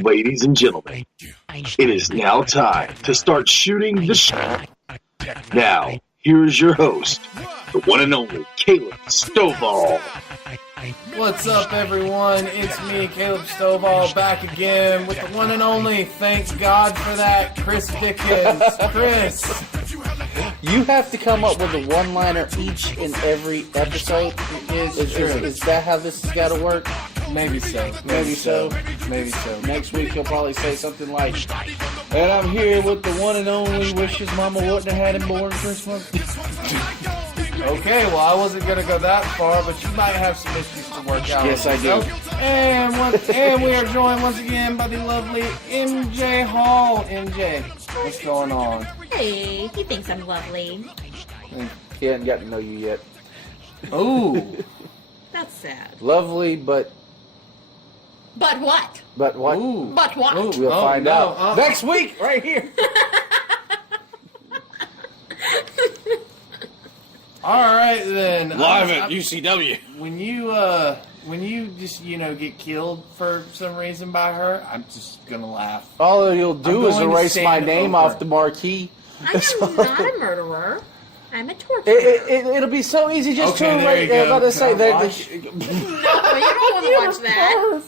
Ladies and gentlemen, it is now time to start shooting the shot. Now, here is your host, the one and only Caleb Stovall. What's up, everyone? It's me, Caleb Stovall, back again with the one and only, thank God for that, Chris Dickens. Chris! You have to come up with a one-liner each and every episode. Is that how this has got to work? Maybe so. Maybe so. Maybe so. Next week he'll probably say something like, and I'm here with the one and only, wish his mama wouldn't have had him born Christmas. Okay, well, I wasn't going to go that far, but you might have some issues to work out. Yes, I do. And we are joined once again by the lovely MJ Hall. MJ, what's going on? Hey, he thinks I'm lovely. He hasn't got to know you yet. Ooh. That's sad. Lovely, but... But what? But what? Ooh. But what? Ooh. We'll find no, out. Next week, right here. All right, then. Live at UCW. When you just, get killed for some reason by her, I'm just going to laugh. All you'll do is erase my name over. off the markee. I am not a murderer. I'm a torturer. It'll be so easy just Okay, to there erase. you go. I'm about to say that. No, you don't want to watch that.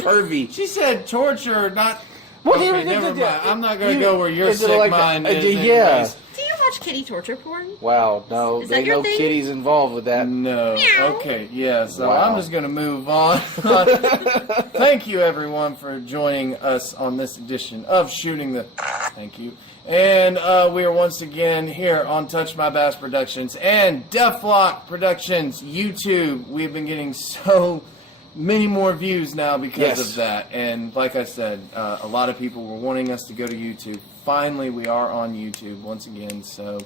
Pervy. She said torture, not... Well, okay, never mind. I'm not going to go where your sick mind is. Yeah. anyways. Do you watch kitty torture porn? Wow, no. Is that Ain't your no thing? kitties involved with that. No. Meow. Okay, yeah, so Wow. I'm just going to move on. Thank you, everyone, for joining us on this edition of Shooting the... Thank you. And we are once again here on Touch My Bass Productions and Deathlock Productions YouTube. We've been getting so many more views now because Yes. of that. And like I said, a lot of people were wanting us to go to YouTube. Finally, we are on YouTube once again, so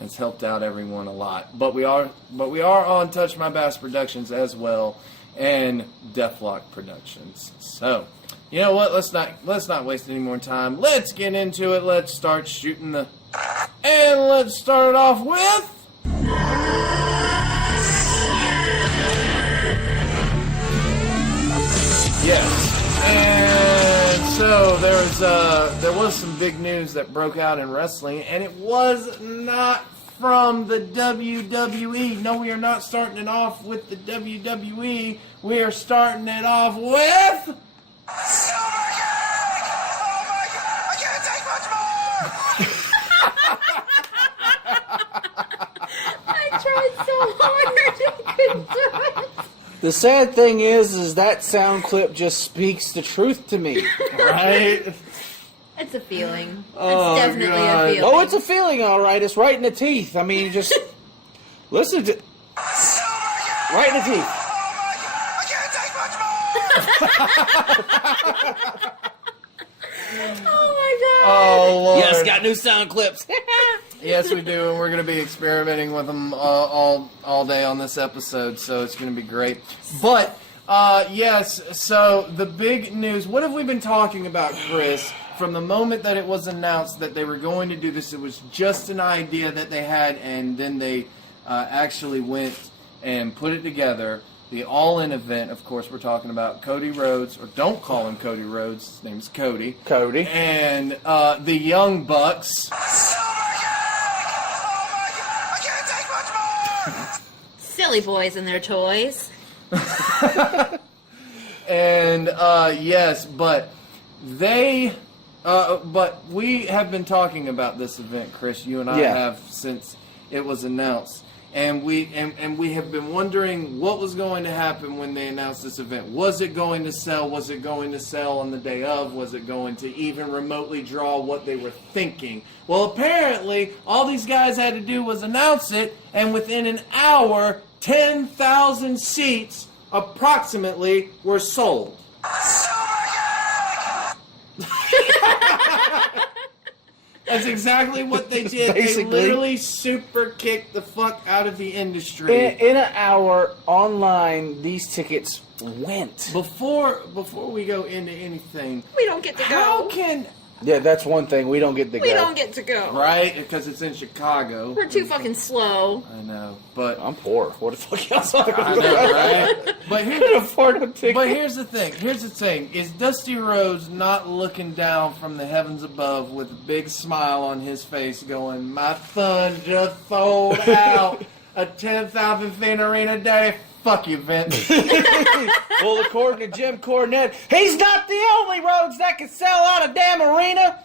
it's helped out everyone a lot. But we are on Touch My Bass Productions as well, and Deathlock Productions. So, you know what? Let's not waste any more time. Let's get into it. Let's start shooting the... And let's start it off with... Yes. And so there was some big news that broke out in wrestling, and it was not from the WWE. No, we are not starting it off with the WWE. We are starting it off with... I tried so hard. I couldn't do it. The sad thing is that sound clip just speaks the truth to me. Right? It's a feeling. Oh, It's definitely God. a feeling. Oh, it's a feeling, all right. It's right in the teeth. I mean, just listen to... Right in the teeth. Oh my god. Oh, Lord. Yes, got new sound clips. Yes, we do, and we're going to be experimenting with them all day on this episode, so it's going to be great. But, yes, so the big news, what have we been talking about, Chris? From the moment that it was announced that they were going to do this, it was just an idea that they had, and then they actually went and put it together. The all-in event, of course, we're talking about Cody Rhodes, or don't call him Cody Rhodes, his name's Cody. Cody. And the Young Bucks. Silly boys and their toys. And yes, but we have been talking about this event, Chris. You and I have since it was announced, and we have been wondering what was going to happen when they announced this event. Was it going to sell? Was it going to sell on the day of? Was it going to even remotely draw what they were thinking? Well, apparently, all these guys had to do was announce it, and within an hour, 10,000 seats approximately were sold. That's exactly what they did. Basically. They literally super kicked the fuck out of the industry. In an hour, online, these tickets went. Before we go into anything, We don't get to how go. can Yeah, that's one thing. We don't get to go. We don't get to go. Right? Because it's in Chicago. We're too fucking slow. I know, but I'm poor. What the fuck else am I know, right? But I can afford a ticket. But here's the thing. Here's the thing. Is Dusty Rhodes not looking down from the heavens above with a big smile on his face going, my son just sold out a 10,000 seat arena day? Fuck you, Vince. Well, according to Jim Cornette, he's not the only Rhodes that can sell out a damn arena.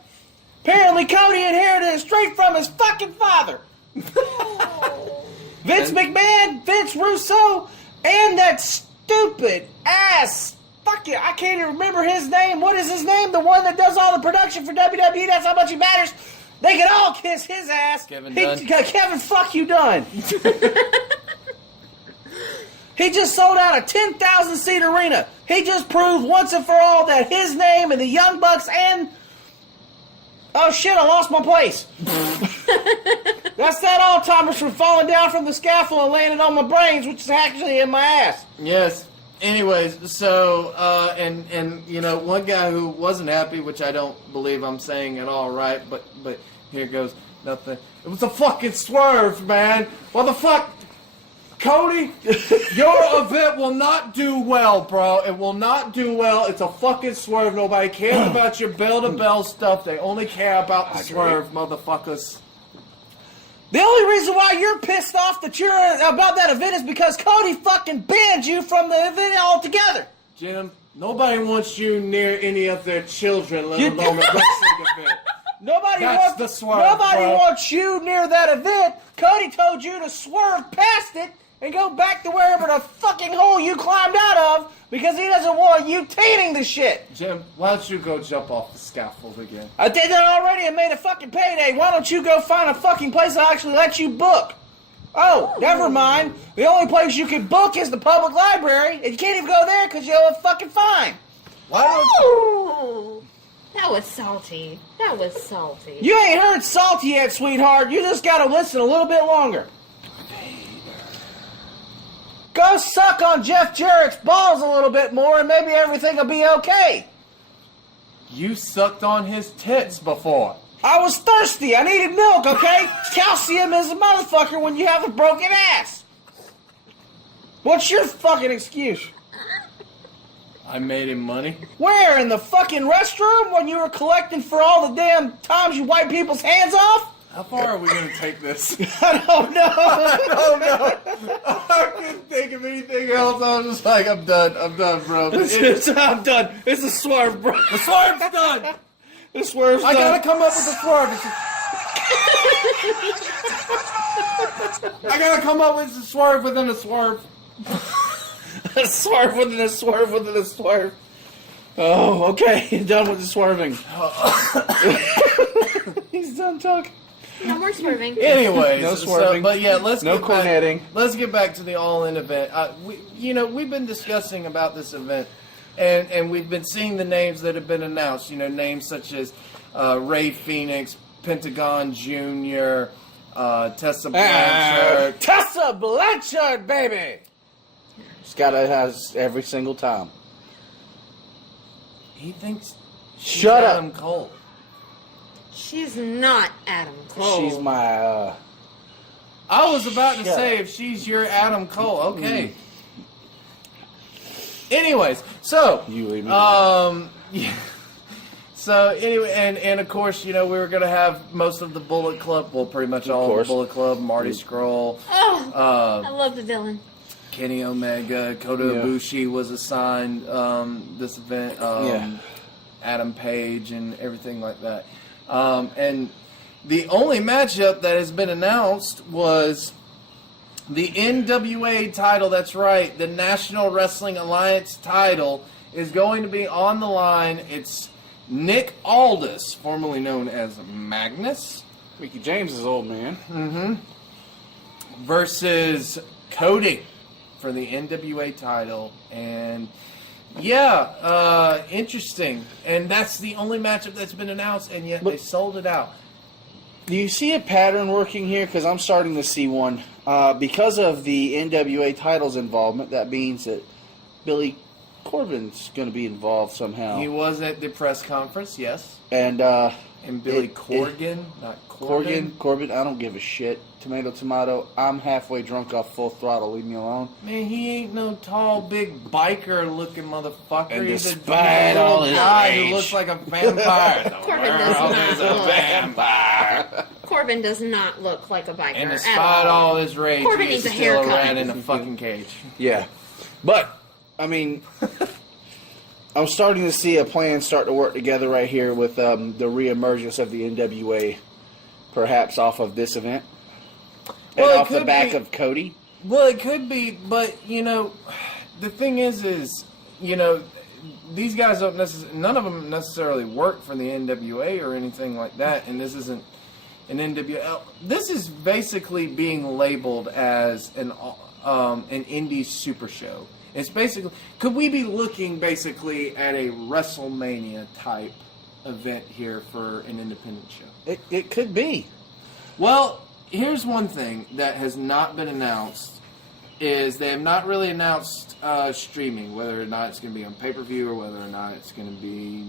Apparently, Cody inherited it straight from his fucking father. Vince McMahon, Vince Russo, and that stupid ass. Fuck it, I can't even remember his name. What is his name? The one that does all the production for WWE. That's how much he matters. They can all kiss his ass. Kevin Dunn. Kevin, fuck you, Dunn. He just sold out a 10,000 seat arena. He just proved once and for all that his name and the Young Bucks and... Oh shit, I lost my place. That's that Alzheimer's from falling down from the scaffold and landing on my brains, which is actually in my ass. Yes. Anyways, so, and you know, one guy who wasn't happy, which I don't believe I'm saying at all right, but here goes nothing. It was a fucking swerve, man. What the fuck? Cody, your event will not do well, bro. It will not do well. It's a fucking swerve. Nobody cares about your bell-to-bell stuff. They only care about the swerve, motherfuckers. The only reason why you're pissed off that you're about that event is because Cody fucking banned you from the event altogether. Jim, nobody wants you near any of their children, let alone a wrestling event. Nobody That's wants you near that event. Cody told you to swerve past it and go back to wherever the fucking hole you climbed out of because he doesn't want you tainting the shit. Jim, why don't you go jump off the scaffold again? I did that already and made a fucking payday. Why don't you go find a fucking place that actually lets you book? Oh, never mind. The only place you can book is the public library, and you can't even go there because you'll have fucking fine. Why don't Oh, that was salty. That was salty. You ain't heard salty yet, sweetheart. You just gotta listen a little bit longer. Go suck on Jeff Jarrett's balls a little bit more and maybe everything will be okay. you sucked on his tits before? I was thirsty. I needed milk, okay? Calcium is a motherfucker when you have a broken ass. What's your fucking excuse? I made him money. Where? In the fucking restroom when you were collecting for all the damn times you wipe people's hands off? How far are we going to take this? I don't know. I couldn't think of anything else. I was just like, I'm done, bro. I'm done. It's a swerve, bro. The swerve's done. The swerve's I done. gotta come up with a swerve. I gotta come up with a swerve within a swerve. A swerve within a swerve within a swerve. Oh, okay. Done with the swerving. He's done talking. No more swerving. Anyways, No swerving. but yeah, let's No get back- cornetting. Let's get back to the All-In event. We've been discussing about this event, and we've been seeing the names that have been announced. You know, names such as Ray Phoenix, Pentagon Jr., Tessa Blanchard. Tessa Blanchard, baby. It's gotta have every single time. He thinks she's Shut up. Adam Cole. She's not Adam Cole. She's my, I was about to Shut say up. if she's your Adam Cole, okay. Anyways, so You leave me. yeah. So anyway, and of course, you know, we were gonna have most of the Bullet Club, well, pretty much all of the course. Bullet Club, Marty Scurll, Oh, I love the villain. Kenny Omega, Kota Yeah. Ibushi was assigned this event, Yeah. Adam Page and everything like that. And the only matchup that has been announced was the NWA title. That's right, the National Wrestling Alliance title is going to be on the line. It's Nick Aldis, formerly known as Magnus, Mickey James is old man. versus Cody for the NWA title. And yeah, interesting. And that's the only matchup that's been announced, and yet they sold it out. Do you see a pattern working here? Because I'm starting to see one. Because of the NWA title's involvement, that means that Billy Corbin's going to be involved somehow. He was at the press conference, yes. And Billy Corgan, not Corbin. Corbin, I don't give a shit. Tomato. I'm halfway drunk off Full Throttle. Leave me alone. Man, he ain't no tall, big biker-looking motherfucker. And He's despite a all his guy rage. who looks like a vampire. Corbin does not look. Vampire. Corbin does not look like a biker And at despite all his rage, Corbin he's needs a still a haircut. rat in a fucking cage. Yeah. But, I mean, I'm starting to see a plan start to work together right here with the reemergence of the NWA, perhaps off of this event. And Well, it off the could back be. of Cody. Well, it could be, but, the thing is, these guys don't none of them necessarily work for the NWA or anything like that, and this isn't an NWA. This is basically being labeled as an indie super show. It's basically, could we be looking basically at a WrestleMania type event here for an independent show? It could be. Well, here's one thing that has not been announced, is they have not really announced streaming, whether or not it's going to be on pay-per-view or whether or not it's going to be,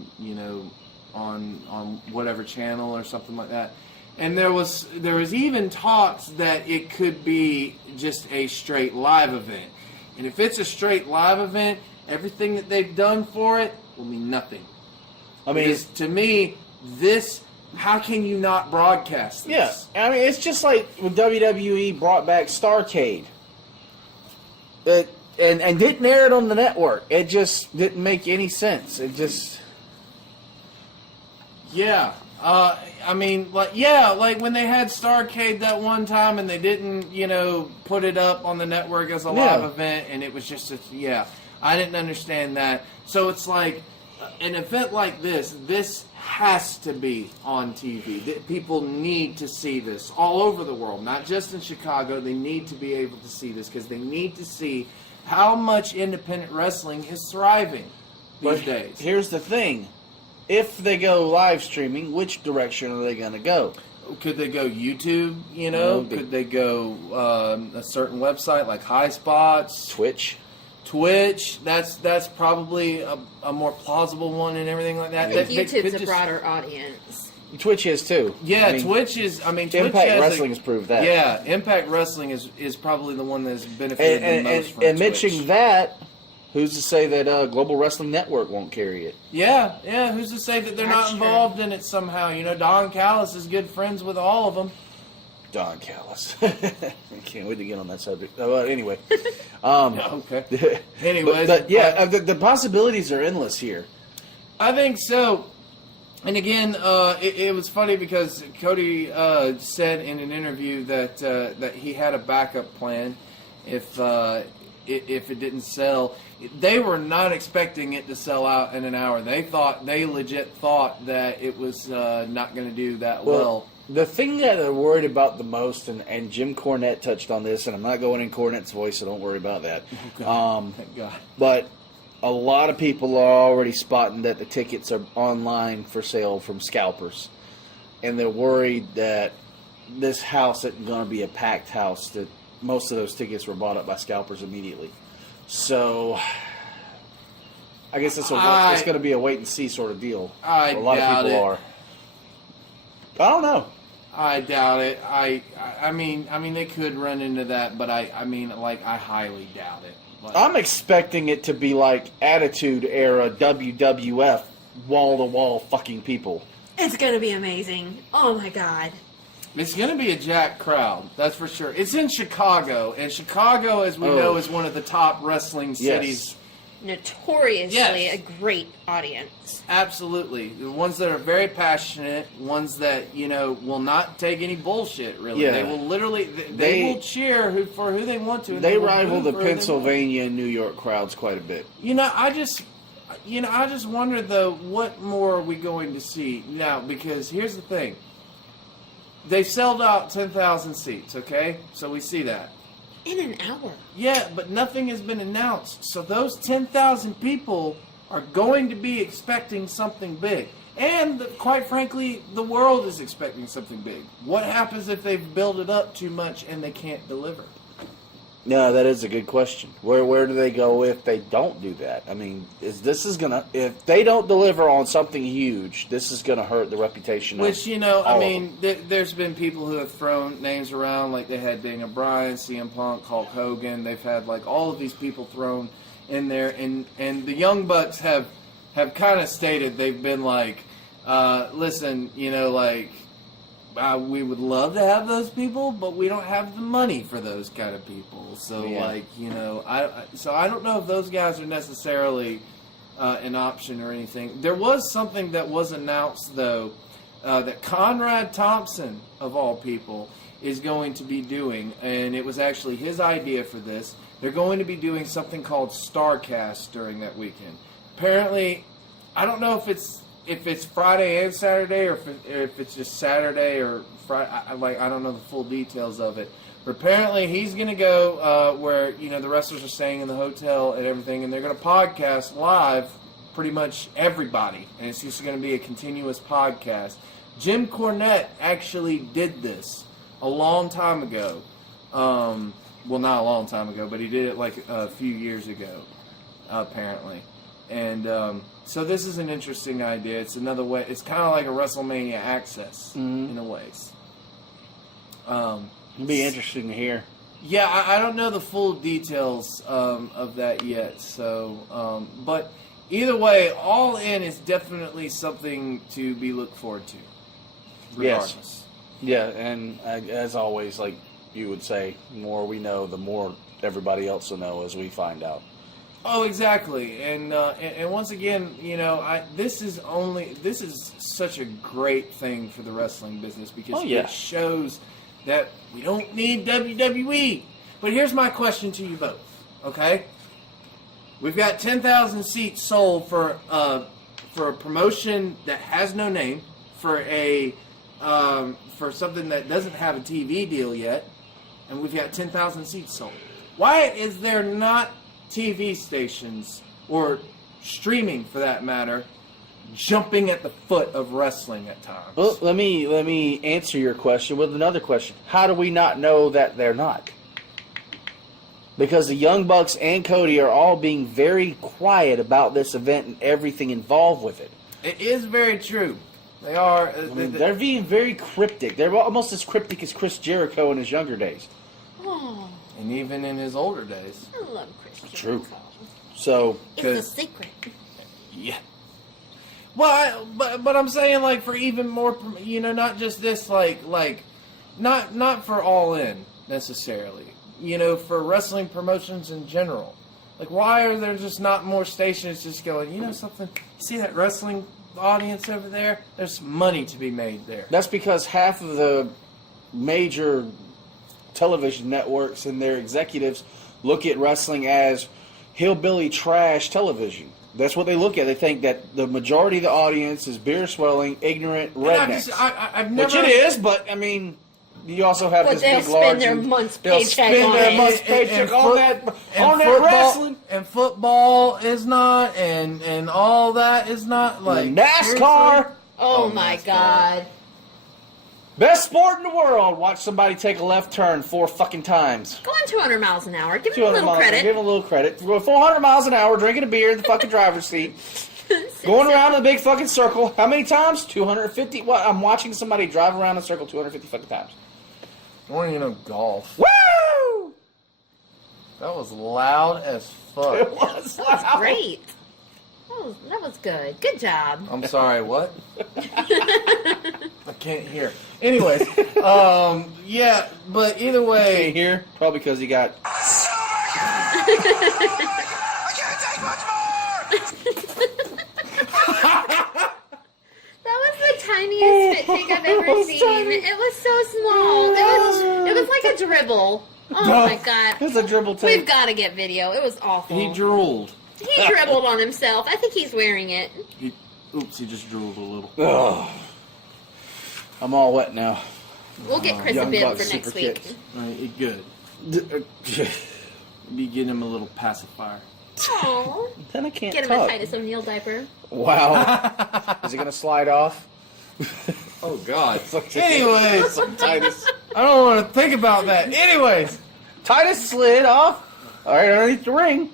on whatever channel or something like that. And there was even talks that it could be just a straight live event. And if it's a straight live event, everything that they've done for it will mean nothing. I mean, Because to me, how can you not broadcast this? Yeah, I mean, it's just like when WWE brought back Starrcade. And didn't air it on the network. It just didn't make any sense. It just... Yeah. Like when they had Starrcade that one time and they didn't, put it up on the network as a live event, and it was just, I didn't understand that. So it's like, an event like this has to be on TV. People need to see this all over the world, not just in Chicago. They need to be able to see this because they need to see how much independent wrestling is thriving these days. Here's the thing. If they go live streaming, which direction are they going to go? Could they go YouTube, No, Could they go a certain website like High Spots? Twitch. That's probably a more plausible one and everything like that. I think YouTube's a broader audience. Twitch is too. Yeah, Twitch is, Twitch Impact Wrestling has proved that. Yeah, Impact Wrestling is probably the one that's benefited the most from and Twitch. mentioning that, who's to say that Global Wrestling Network won't carry it? Yeah, who's to say that they're not That's true. involved in it somehow? Don Callis is good friends with all of them. Don Callis. I can't wait to get on that subject. But anyway. Okay. Anyways. But the possibilities are endless here. I think so. And again, it was funny because Cody said in an interview that he had a backup plan if it didn't sell. They were not expecting it to sell out in an hour. They legit thought that it was not going to do that well. The thing that they're worried about the most, and Jim Cornette touched on this, and I'm not going in Cornette's voice, so don't worry about that. Thank God. But a lot of people are already spotting that the tickets are online for sale from scalpers. And they're worried that this house isn't going to be a packed house, that most of those tickets were bought up by scalpers immediately. So I guess it's going to be a wait-and-see sort of deal. A lot of people are. I don't know. I doubt it. I mean, they could run into that, but I highly doubt it. Like, I'm expecting it to be like Attitude Era WWF, wall-to-wall fucking people. It's going to be amazing. Oh, my God. it's going to be a jacked crowd, that's for sure. It's in Chicago, and Chicago, as we know, is one of the top wrestling cities. Notoriously a great audience. Absolutely. The ones that are very passionate, ones that, will not take any bullshit, really. Yeah. They will literally, they will cheer for who they want to. And They will rival boo the for who they Pennsylvania and New York crowds quite a bit. I just wonder, though, what more are we going to see now? Because here's the thing. They've sold out 10,000 seats, okay? So we see that. In an hour. Yeah, but nothing has been announced. So those 10,000 people are going to be expecting something big. And, quite frankly, the world is expecting something big. What happens if they build it up too much and they can't deliver? No, that is a good question. Where do they go if they don't do that? I mean, if they don't deliver on something huge, this is gonna hurt the reputation. Which, you know, I mean, there's been people who have thrown names around, like they had Daniel Bryan, CM Punk, Hulk Hogan. They've had like all of these people thrown in there, and the Young Bucks have kind of stated they've been like, listen, you know, like. We would love to have those people, but we don't have the money for those kind of people. So, like, you know, I don't know if those guys are necessarily an option or anything. There was something that was announced, though, that Conrad Thompson, of all people, is going to be doing, and it was actually his idea for this. They're going to be doing something called StarCast during that weekend. Apparently, I don't know if it's Friday and Saturday, or if it's just Saturday or Friday. I don't know the full details of it. But apparently he's going to go where, you know, the wrestlers are staying in the hotel and everything, and they're going to podcast live pretty much everybody. And it's just going to be a continuous podcast. Jim Cornette actually did this a long time ago. Well, not a long time ago, but he did it like a few years ago, apparently. And so this is an interesting idea. It's another way. It's kind of like a WrestleMania Access in a ways. It'd be interesting to hear. Yeah, I don't know the full details of that yet. So, but either way, All In is definitely something to be looked forward to. Regardless. Yes. Yeah, and as always, like you would say, the more we know, the more everybody else will know as we find out. Oh, exactly, and once again, you know, this is such a great thing for the wrestling business because it shows that we don't need WWE. But here's my question to you both. Okay, we've got 10,000 seats sold for a promotion that has no name, for something that doesn't have a TV deal yet, and we've got 10,000 seats sold. Why is there not TV stations, or streaming for that matter, jumping at the foot of wrestling at times? Well, let me answer your question with another question. How do we not know that they're not? Because the Young Bucks and Cody are all being very quiet about this event and everything involved with it. It is very true. They are. They're being very cryptic. They're almost as cryptic as Chris Jericho in his younger days. Oh. And even in his older days. I love Chris Jericho. True. So, it's a secret. Yeah. Well, but I'm saying, like, for even more, you know, not just this, like not for All In necessarily. You know, for wrestling promotions in general. Like, why are there just not more stations just going, you know something? See that wrestling audience over there? There's money to be made there. That's because half of the major television networks and their executives look at wrestling as hillbilly trash television. That's what they look at. They think that the majority of the audience is beer swelling, ignorant rednecks. I've never, which it is, but I mean, you also have this big large. They'll spend their month's paycheck on that wrestling. And football is not, and all that is not, like NASCAR. Seriously? Oh my NASCAR. God. Best sport in the world. Watch somebody take a left turn 4 fucking times. Going 200 miles an hour. Give him a little credit. Give him a little credit. Going 400 miles an hour, drinking a beer in the fucking driver's seat. Going around in a big fucking circle. How many times? 250. What? I'm watching somebody drive around in a circle 250 fucking times. I want you to know golf. Woo! That was loud as fuck. It was loud. That was great. That was good. Good job. I'm sorry, what? I can't hear. Anyways, yeah, but either way. Can't hear? Probably because he got... I can't take much more! That was the tiniest spit take I've ever seen. Tiny. It was so small. It was like a dribble. Oh my God. It was a dribble take. We've got to get video. It was awful. He drooled. He dribbled on himself. I think he's wearing it. Oops, he just drooled a little. Oh. I'm all wet now. We'll get Chris a Young bib Bucks for next super week. kicks. Right, good. Be getting him a little pacifier. Aww. Then I can't Get him talk. a Titus O'Neil diaper. Wow. Is it going to slide off? Oh, God. Anyways. I don't want to think about that. Anyways, Titus slid off. All right, underneath the ring.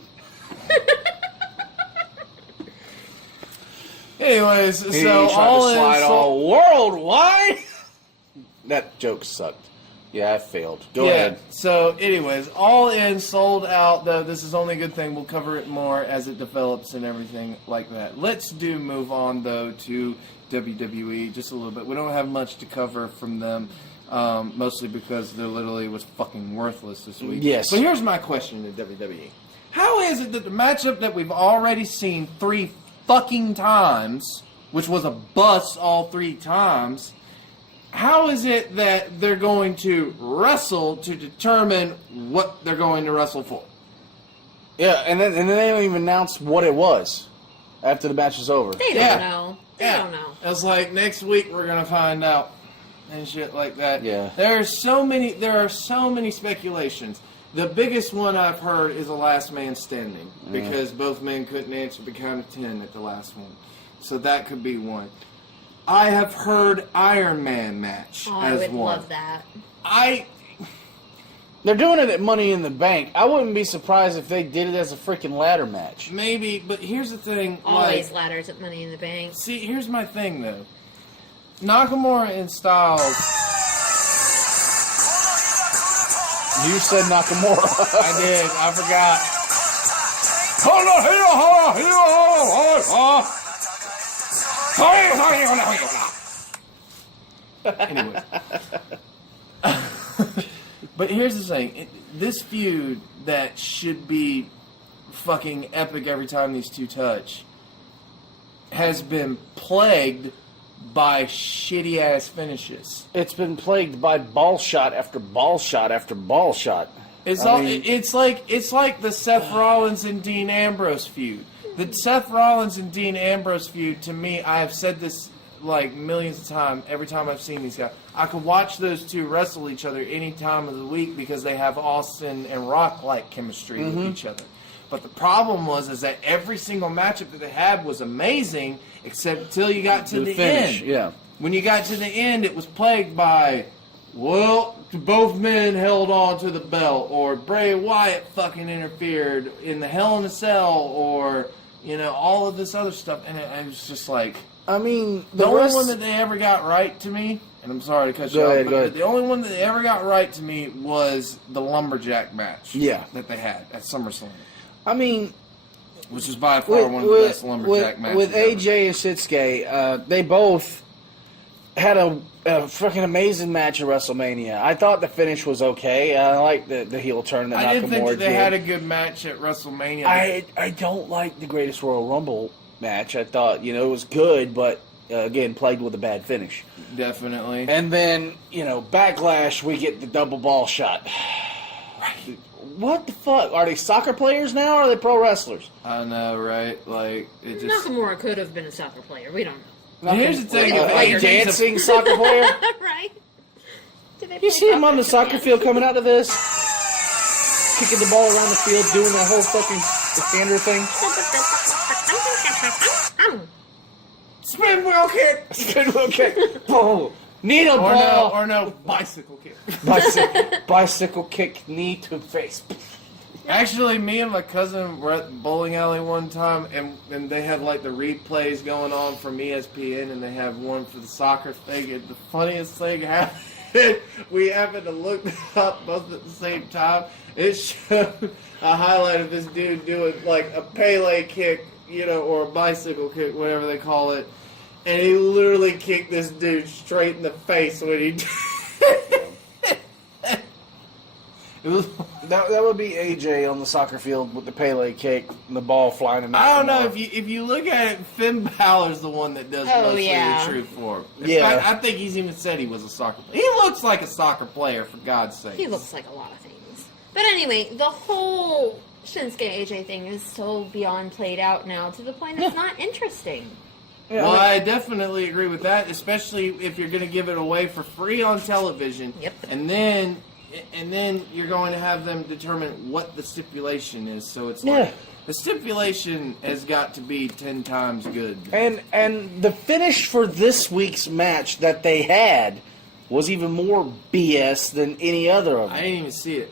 Anyways, He so tried all to slide in, all worldwide. That joke sucked. Yeah, I failed. Go ahead. So, anyways, all in, sold out. Though this is only a good thing. We'll cover it more as it develops and everything like that. Let's move on though to WWE just a little bit. We don't have much to cover from them, mostly because they literally was fucking worthless this week. Yes. But here's my question to WWE: how is it that the matchup that we've already seen 3 fucking times, which was a bust all 3 times? How is it that they're going to wrestle to determine what they're going to wrestle for? Yeah, and then they don't even announce what it was after the match is over. They don't know. They don't know. It's like next week we're gonna find out and shit like that. Yeah. There are so many speculations. The biggest one I've heard is a last man standing because both men couldn't answer the count of 10 at the last one. So that could be one. I have heard Iron Man match Oh, as I would one. love that. They're doing it at Money in the Bank. I wouldn't be surprised if they did it as a freaking ladder match. Maybe, but here's the thing. Always ladders at Money in the Bank. See, here's my thing, though. Nakamura and Styles... You said Nakamura. I did. I forgot. Anyway. But here's the thing. This feud that should be fucking epic every time these two touch has been plagued by shitty ass finishes. It's been plagued by ball shot after ball shot after ball shot. It's like the Seth Rollins and Dean Ambrose feud. The Seth Rollins and Dean Ambrose feud, to me, I have said this like millions of times every time I've seen these guys. I could watch those two wrestle each other any time of the week because they have Austin and Rock like chemistry with each other. But the problem is that every single matchup that they had was amazing, except until you got to the finish, end. yeah. When you got to the end, it was plagued by, well, both men held on to the belt, or Bray Wyatt fucking interfered in the Hell in a Cell, or, you know, all of this other stuff. And it was just like, I mean, the only one that they ever got right to me, and I'm sorry to cut you off, but the only one that they ever got right to me was the Lumberjack match that they had at SummerSlam. I mean, which is by far one of the best Lumberjack matches with ever. AJ and Shinsuke, they both had a freaking amazing match at WrestleMania. I thought the finish was okay. I like the heel turn that Nakamura did. I didn't think that they had a good match at WrestleMania. I don't like the Greatest Royal Rumble match. I thought, it was good, but again, plagued with a bad finish. Definitely. And then, Backlash, we get the double ball shot. What the fuck? Are they soccer players now, or are they pro wrestlers? I know, right? Like, it just... Nakamura could have been a soccer player. We don't know. Here's the thing. A dancing soccer player? Right? You see him on the soccer field coming out of this? Kicking the ball around the field, doing that whole fucking standard thing? Spin wheel kick! Spin wheel kick. Oh. Needle ball. Or no, bicycle kick. Bicycle kick, knee to face. Actually, me and my cousin were at the bowling alley one time, and they had like the replays going on from ESPN, and they have one for the soccer thing. And the funniest thing happened, we happened to look up both at the same time. It showed a highlight of this dude doing like a Pele kick, or a bicycle kick, whatever they call it. And he literally kicked this dude straight in the face when he did That would be AJ on the soccer field with the Pele kick and the ball flying in. I don't know, if you look at it, Finn Balor's the one that does mostly the truth for him. In fact, I think he's even said he was a soccer player. He looks like a soccer player, for God's sake. He looks like a lot of things. But anyway, the whole Shinsuke AJ thing is so beyond played out now to the point it's not interesting. Yeah, well, I definitely agree with that, especially if you're going to give it away for free on television. Yep. And then you're going to have them determine what the stipulation is. So it's like the stipulation has got to be 10 times good. And the finish for this week's match that they had was even more BS than any other of them. I didn't even see it.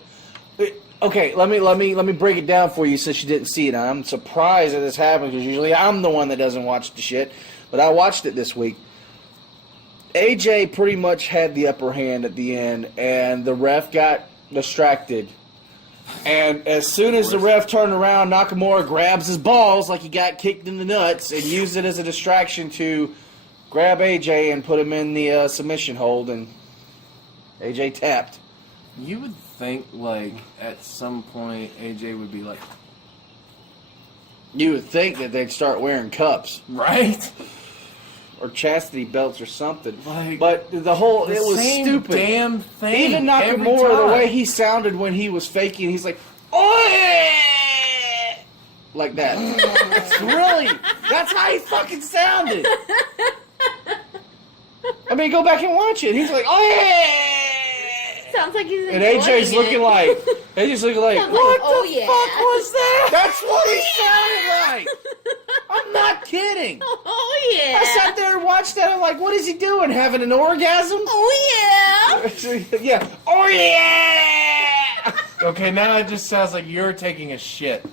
Okay, let me break it down for you since you didn't see it. I'm surprised that this happened because usually I'm the one that doesn't watch the shit, but I watched it this week. AJ pretty much had the upper hand at the end, and the ref got distracted. And as soon as the ref turned around, Nakamura grabs his balls like he got kicked in the nuts and used it as a distraction to grab AJ and put him in the submission hold, and AJ tapped. You would think, like, at some point, AJ would be like... You would think that they'd start wearing cups. Right? Or chastity belts or something. Like, but it was same stupid. Damn thing. Even Nakamura, the way he sounded when he was faking, he's like, "Oi!" Like that. Really? That's how he fucking sounded. I mean, go back and watch it. He's like, "Oi!" Sounds like he's And AJ's looking like, what like, the fuck was that? That's what he sounded like. I'm not kidding. Oh, yeah. I sat there and watched that. I'm like, what is he doing? Having an orgasm? Oh, yeah. Yeah. Oh, yeah. Okay, now it just sounds like you're taking a shit.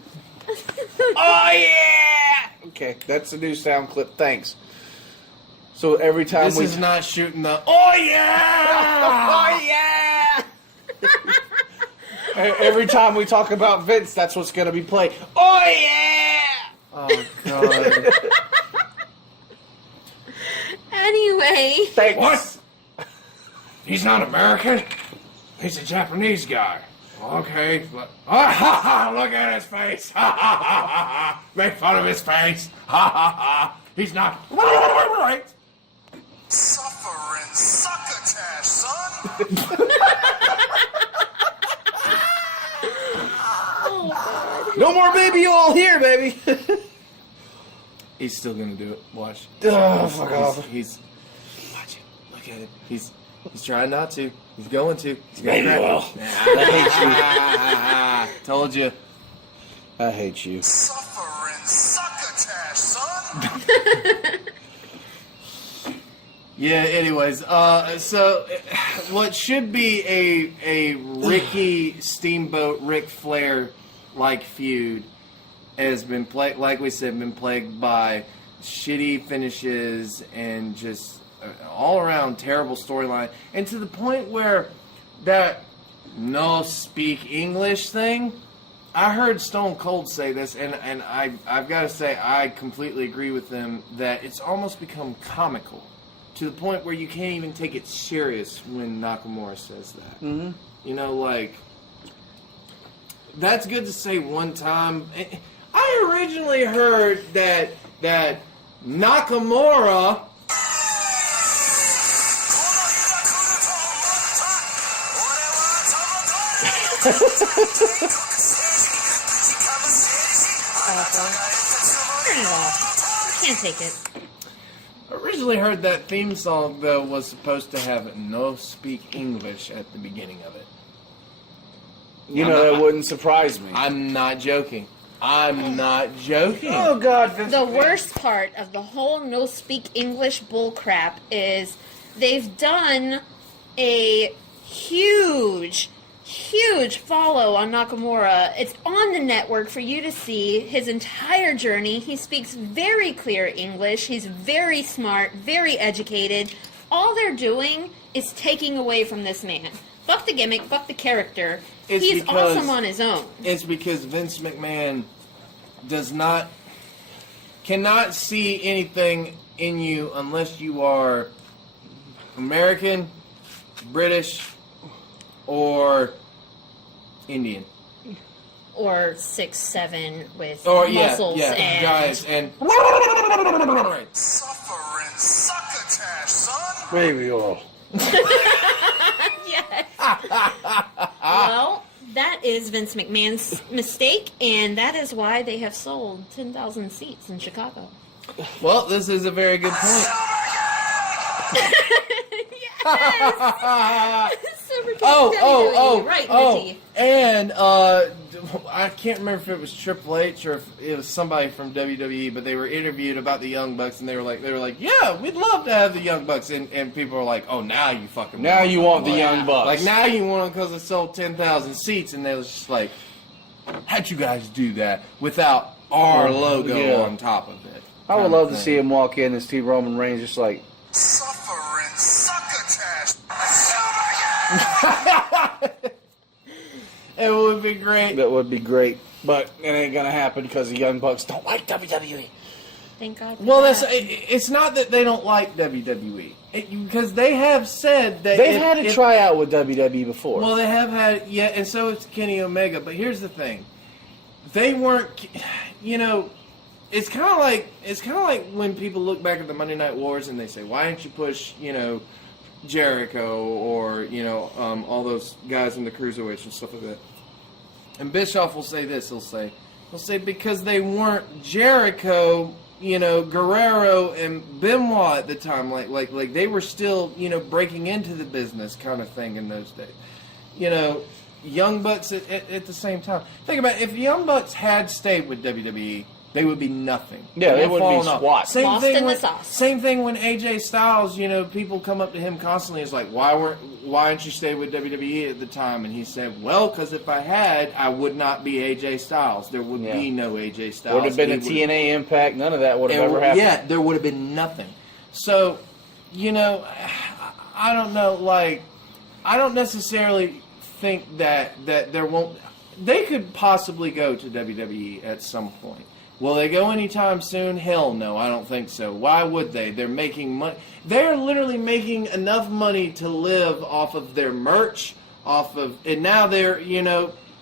Oh, yeah. Okay, that's a new sound clip. Thanks. So every time This is not shooting the... Oh, yeah! Oh, yeah. Every time we talk about Vince, that's what's going to be played. Oh, yeah. Oh, God. Anyway. Thanks. What? He's not American? He's a Japanese guy. Okay. But, look at his face. Ha, ha, ha, ha, ha. Make fun of his face. Ha, ha, ha. He's not... Right. Suffering succotash, son. Oh, God. No more baby oil here, baby. He's still gonna do it. Watch. Oh, fuck off. He's watch it. Look at it. He's trying not to. He's going to. He's Baby oil. I hate you. Told you. I hate you. Suffering succotash, son. Yeah. Anyways, so what should be a Ricky Steamboat Ric Flair like feud has been plagued, like we said, been plagued by shitty finishes and just all around terrible storyline, and to the point where that no speak English thing. I heard Stone Cold say this, and I've got to say I completely agree with him that it's almost become comical to the point where you can't even take it serious when Nakamura says that. Mm-hmm. You know, like, that's good to say one time. I originally heard that Nakamura Can't take it. originally heard that theme song, though, was supposed to have no speak English at the beginning of it. You know, that wouldn't surprise me. I'm not joking. I'm not joking. Oh, God. The worst part of the whole no speak English bullcrap is they've done a huge follow on Nakamura. It's on the network for you to see his entire journey. He speaks very clear English. He's very smart, very educated. All they're doing is taking away from this man. Fuck the gimmick, fuck the character. He's awesome on his own. It's because Vince McMahon cannot see anything in you unless you are American, British, or Indian. Or 6'7" with and muscles guys and Suffering succotash, son. Baby oil. Yes. Well, that is Vince McMahon's mistake, and that is why they have sold 10,000 seats in Chicago. well, this is a very good point. Yes! So never get WWE. Right, Mitty. And I can't remember if it was Triple H or if it was somebody from WWE, but they were interviewed about the Young Bucks, and they were like, yeah, we'd love to have the Young Bucks, and people are like, oh, now you fucking now you want the Young Bucks. Like, now you want them because it sold 10,000 seats, and they was just like, how'd you guys do that without our logo on top of it? I would love to see him walk in and see Roman Reigns just like, Suffering succotash. It would be great. that would be great. But it ain't going to happen because the Young Bucks don't like WWE. Thank God. Well, it's not that they don't like WWE. Because they have said that... They've had a tryout with WWE before. Well, they have had... Yeah, and so it's Kenny Omega. But here's the thing. They weren't... You know... It's kind of like when people look back at the Monday Night Wars and they say, why didn't you push, Jericho or, all those guys in the cruiserweights and stuff like that. And Bischoff will say this. He'll say because they weren't Jericho, Guerrero and Benoit at the time. Like they were still, breaking into the business kind of thing in those days. Young Bucks at the same time. Think about it. If Young Bucks had stayed with WWE, they would be nothing. Yeah, they wouldn't be squat. Lost in the sauce. Same thing when AJ Styles, people come up to him constantly. It's like, why didn't you stay with WWE at the time? And he said, well, because if I had, I would not be AJ Styles. There would be no AJ Styles. Would have been a TNA Impact. None of that would have ever happened. Yeah, there would have been nothing. So, I don't know. Like, I don't necessarily think that there won't. They could possibly go to WWE at some point. Will they go anytime soon? Hell no, I don't think so. Why would they? They're making money. They're literally making enough money to live off of their merch, and now they're,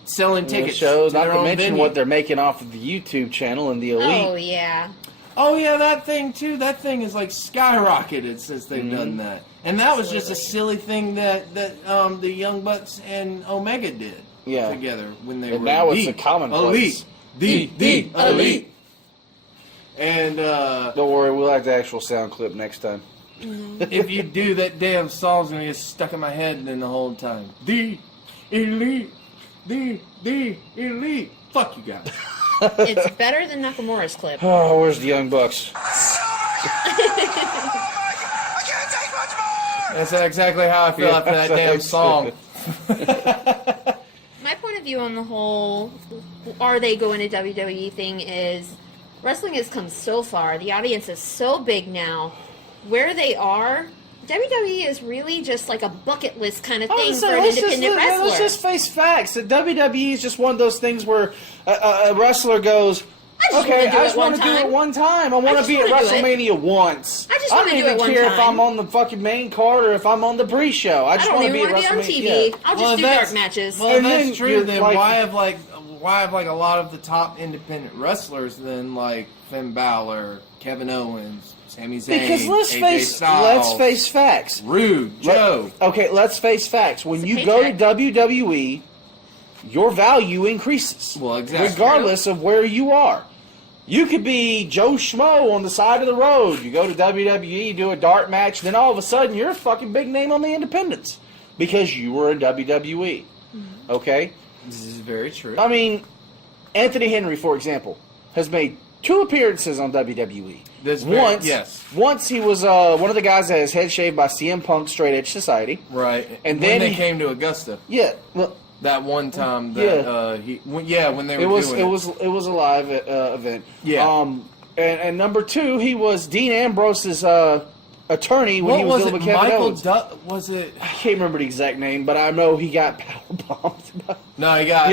selling tickets. Shows, to not their to own mention venue. what they're making off of the YouTube channel and the Elite. Oh, yeah. Oh, yeah, that thing, too. That thing is, skyrocketed since they've done that. And that was just a silly thing that the Young Bucks and Omega did together when they were now it's a commonplace. The Elite. And, don't worry, we'll have the actual sound clip next time. if you do, that damn song's going to get stuck in my head then the whole time. The Elite. The Elite. Fuck you guys. It's better than Nakamura's clip. Oh, where's the Young Bucks? I can't take much more. That's exactly how I feel after that damn song. My point of view on the whole, are they going to WWE thing is, wrestling has come so far. The audience is so big now. Where they are, WWE is really just like a bucket list kind of thing for an independent wrestler. Let's just face facts. That WWE is just one of those things where a wrestler goes, I just want to do it one time. I want to be at WrestleMania once. I just want to do it one time. I don't even care if I'm on the fucking main card or if I'm on the pre-show. I just want to be at WrestleMania. on TV. I'll just do dark matches. Well, if then that's true, then why have a lot of the top independent wrestlers then like Finn Balor, Kevin Owens, Sami Zayn, because let's AJ face facts. Rude, Joe. Let's face facts. When you go to WWE, your value increases. Well, exactly. Regardless of where you are. You could be Joe Schmo on the side of the road. You go to WWE, do a dark match, then all of a sudden you're a fucking big name on the independents because you were in WWE. Mm-hmm. Okay? This is very true. I mean, Anthony Henry, for example, has made 2 appearances on WWE. Once he was one of the guys that had his head shaved by CM Punk Straight Edge Society. Right. And when then they came to Augusta. Yeah. Well, that one time that when they were doing it. It was a live event. Yeah. And number 2, he was Dean Ambrose's attorney when he was dealing with Kevin Owens. Was it? I can't remember the exact name, but I know he got powerbombed. No, he got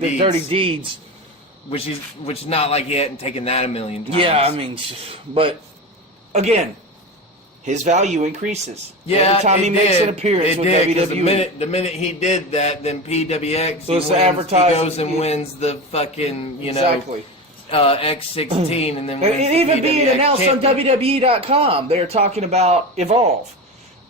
the Dirty Deeds. Which is not like he hadn't taken that a million times. Yeah, I mean, but again, his value increases. Yeah, every time he makes an appearance with WWE. The minute he did that, then PWX he goes and wins the fucking exactly. X16 and then wins and even being announced champion. on WWE.com, they're talking about Evolve,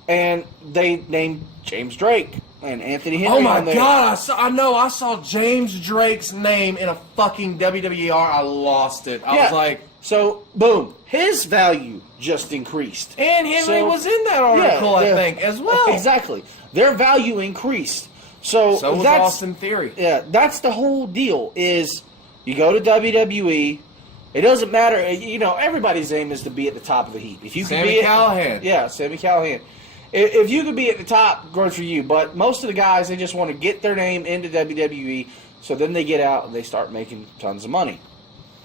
and they named James Drake and Anthony Henry. Oh my God! I saw James Drake's name in a fucking WWER. I lost it. I was like, so boom, his value just increased. And Henry was in that article, I think, as well. Exactly. their value increased. So was that's Austin Theory. Yeah, that's the whole deal. Is you go to WWE. It doesn't matter. You know, everybody's aim is to be at the top of the heap. If you can Sami be Callihan. Yeah, Sami Callihan. If you could be at the top, good for you. But most of the guys, they just want to get their name into WWE, so then they get out and they start making tons of money.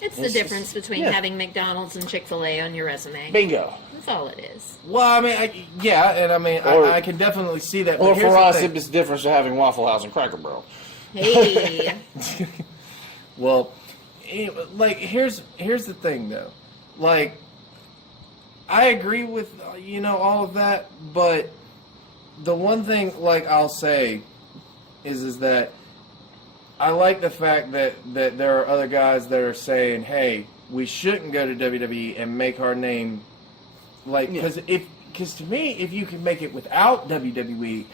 It's the difference between having McDonald's and Chick-fil-A on your resume. Bingo. That's all it is. Well, I mean, I can definitely see that. Or But for us, it's the difference of having Waffle House and Cracker Barrel. Hey. Well, like, here's the thing, though. Like, I agree with, all of that, but the one thing, like, I'll say is that I like the fact that there are other guys that are saying, hey, we shouldn't go to WWE and make our name, like, because to me, if you can make it without WWE,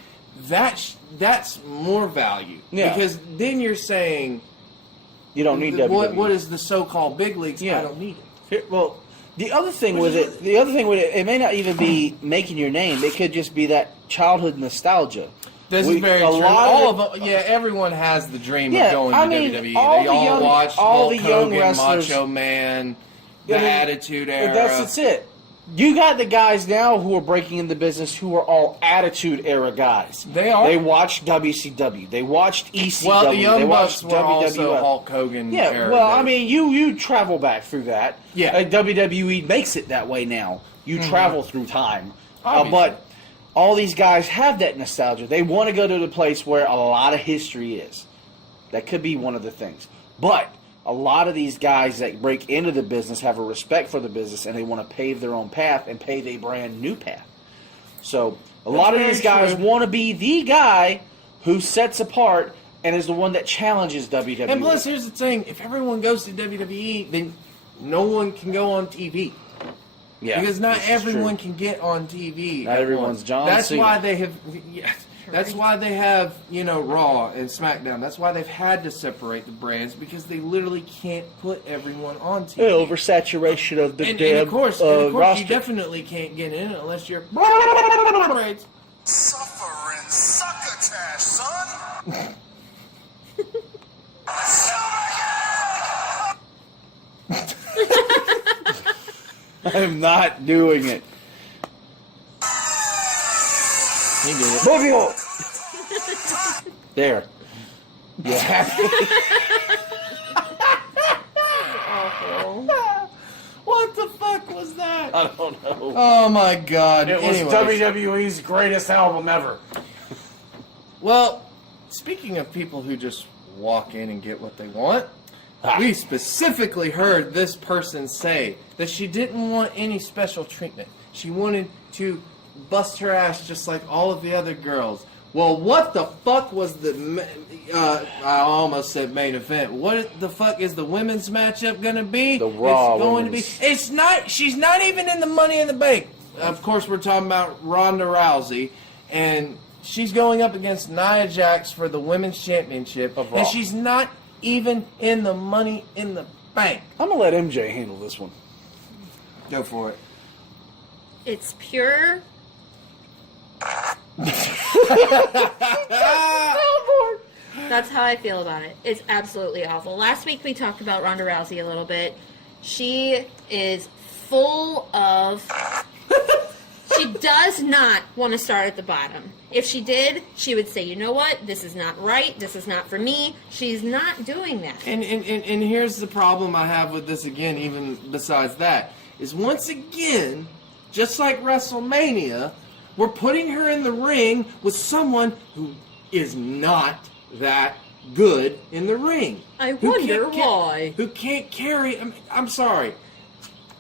that's more value. Yeah. Because then you're saying, You don't need WWE. what is the so-called big leagues? Yeah. I don't need it. Well, the other thing with it, it may not even be making your name. It could just be that childhood nostalgia. This is very true. Everyone has the dream of going to WWE. They all watch Hulk Hogan, Macho Man, the Attitude Era. That's it. You got the guys now who are breaking into business who are all Attitude Era guys. They are. They watched WCW. They watched ECW. Well, the Young they Bucks watched were WWF. also Hulk Hogan era. Well, I mean, you travel back through that. Yeah. WWE makes it that way now. You travel through time. Obviously. But all these guys have that nostalgia. They want to go to the place where a lot of history is. That could be one of the things. But a lot of these guys that break into the business have a respect for the business, and they want to pave their own path and pave a brand new path. So a lot of these guys want to be the guy who sets apart and is the one that challenges WWE. And plus, here's the thing. If everyone goes to WWE, then no one can go on TV. Yeah, because not this is everyone true. can get on TV. Not everyone's John That's Cena. why they have. Yeah, that's why they have Raw and SmackDown. That's why they've had to separate the brands because they literally can't put everyone on TV. Yeah, oversaturation of the and damn of course, roster. you definitely can't get in it unless you're. Suffering succotash, son. I'm not doing it. He did it. Move you. There. Yeah. What the fuck was that? I don't know. Oh my god. It was Anyways. WWE's greatest album ever. Well, speaking of people who just walk in and get what they want, we specifically heard this person say that she didn't want any special treatment. She wanted to bust her ass just like all of the other girls. Well, what the fuck was the... I almost said main event. What the fuck is the women's matchup going to be? The Raw It's going women's. to be... It's not... She's not even in the Money in the Bank. Of course, we're talking about Ronda Rousey. And she's going up against Nia Jax for the women's championship. Of Raw. And she's not even in the Money in the Bank. I'm going to let MJ handle this one. Go for it. It's pure. That's how I feel about it. It's absolutely awful. Last week we talked about Ronda Rousey a little bit. She is full of... She does not want to start at the bottom. If she did, she would say, you know what? This is not right. This is not for me. She's not doing that. And here's the problem I have with this again, even besides that, is once again, just like WrestleMania, we're putting her in the ring with someone who is not that good in the ring. I Who wonder can't why. Who can't carry... I'm sorry.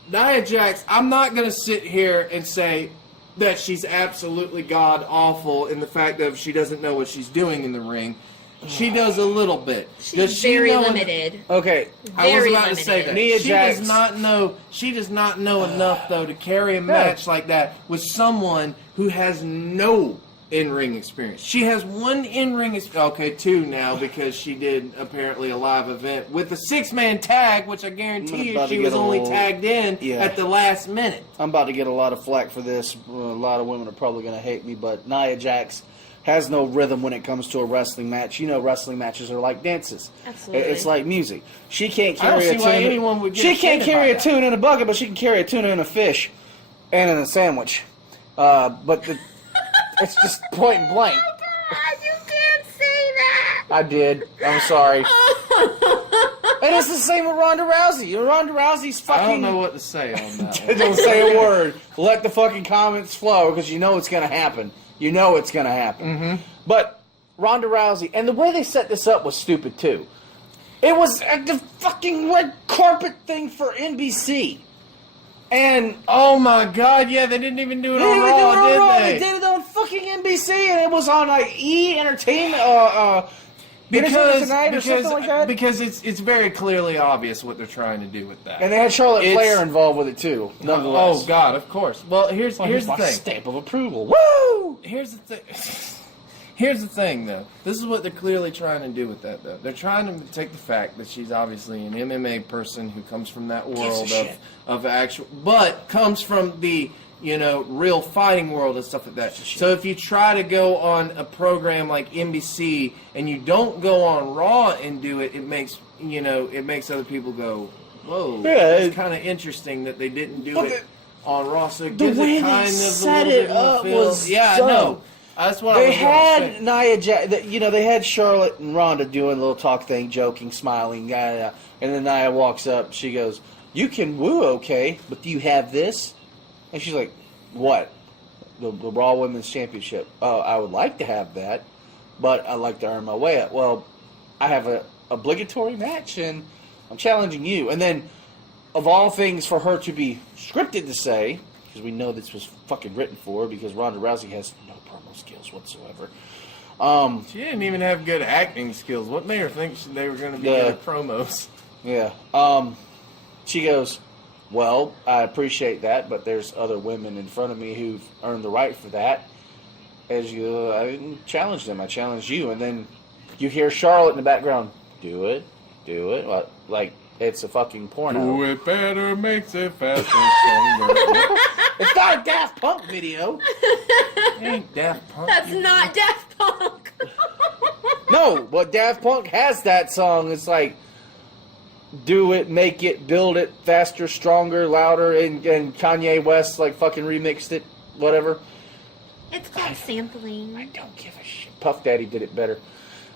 Nia Jax, I'm not going to sit here and say that she's absolutely god-awful in the fact that she doesn't know what she's doing in the ring. She does a little bit. She's very limited. Okay. I was Very about to say that. Nia Jax. She does not know enough, though, to carry a match like that with someone who has no in-ring experience. She has one in-ring experience. Okay, two now, because she did apparently a live event with a 6-man tag, which I guarantee you she was only tagged in at the last minute. I'm about to get a lot of flack for this. A lot of women are probably going to hate me, but Nia Jax has no rhythm when it comes to a wrestling match. You know, wrestling matches are like dances. Absolutely. It's like music. She can't I don't carry see a why tuna. anyone would get She can't offended carry by a tuna in a bucket, but she can carry a tuna in a fish and in a sandwich. It's just point blank. Oh, God, you can't say that. I did. I'm sorry. And it's the same with Ronda Rousey. Ronda Rousey's fucking... I don't know what to say on that one. Don't say a word. Let the fucking comments flow, because you know it's going to happen. You know it's going to happen. Mm-hmm. But Ronda Rousey, and the way they set this up was stupid, too. It was the fucking red carpet thing for NBC. And... Oh, my God, yeah, they didn't even do it They on didn't even do it Raw, on did Raw. they? They did it on fucking NBC, and it was on, like, E! Entertainment, Tonight or something like that. Because it's very clearly obvious what they're trying to do with that. And they had Charlotte It's- Flair involved with it, too. Nonetheless. Oh, God, of course. Well, here's the my thing. stamp of approval. Woo! Here's the thing. Here's the thing, though. This is what they're clearly trying to do with that, though. They're trying to take the fact that she's obviously an MMA person who comes from that world of actual, but comes from the, real fighting world and stuff like that. So if you try to go on a program like NBC and you don't go on Raw and do it, it makes other people go, whoa, Yeah, it's kind of interesting that they didn't do it on Raw. So it the gives way it they kind of a set little it bit more up feel. was Yeah, dumb. I know. That's what I They was had saying. Nia they had Charlotte and Ronda doing a little talk thing, joking, smiling, and then Nia walks up. She goes, "You can woo, okay, but do you have this?" And she's like, "What? The Raw Women's Championship? Oh, I would like to have that, but I'd like to earn my way up. Well, I have a obligatory match, and I'm challenging you." And then, of all things, for her to be scripted to say, because we know this was fucking written for her, because Ronda Rousey has no promo skills whatsoever. She didn't even have good acting skills. What made her think they were going to be good promos? Yeah. She goes, "Well, I appreciate that, but there's other women in front of me who've earned the right for that. As you, I didn't challenge them. I challenged you." And then you hear Charlotte in the background, "Do it. Well, like it's a fucking porno." Do it better makes it faster, stronger. It's not a Daft Punk video. It ain't Daft Punk. That's not Daft Punk. No, but Daft Punk has that song. It's like, do it, make it, build it, faster, stronger, louder, and Kanye West like fucking remixed it, whatever. It's called sampling. I don't give a shit. Puff Daddy did it better.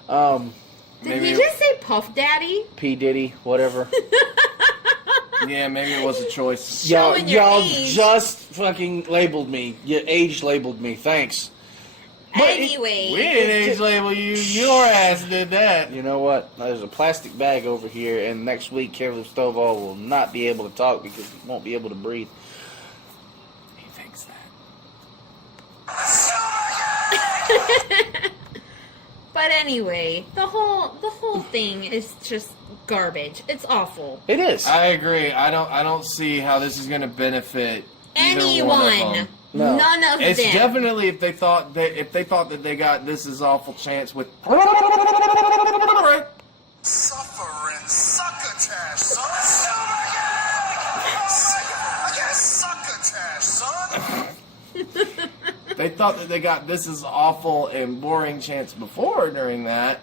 Did he just say Puff Daddy? P. Diddy, whatever. Yeah, maybe it was a choice. Showing your y'all age. just fucking labeled me. You age labeled me. Thanks. Anyway. We didn't age label you. Your ass did that. You know what? There's a plastic bag over here, and next week Kevin Stovall will not be able to talk because he won't be able to breathe. He thinks that. But anyway, the whole thing is just garbage. It's awful. It is. I agree. I don't see how this is going to benefit either one of Anyone. them. No. None of It's them. definitely if they thought that they got this is awful chance with. Suffering succotash, son. I got succotash, son. They thought that they got this is awful and boring chance before during that.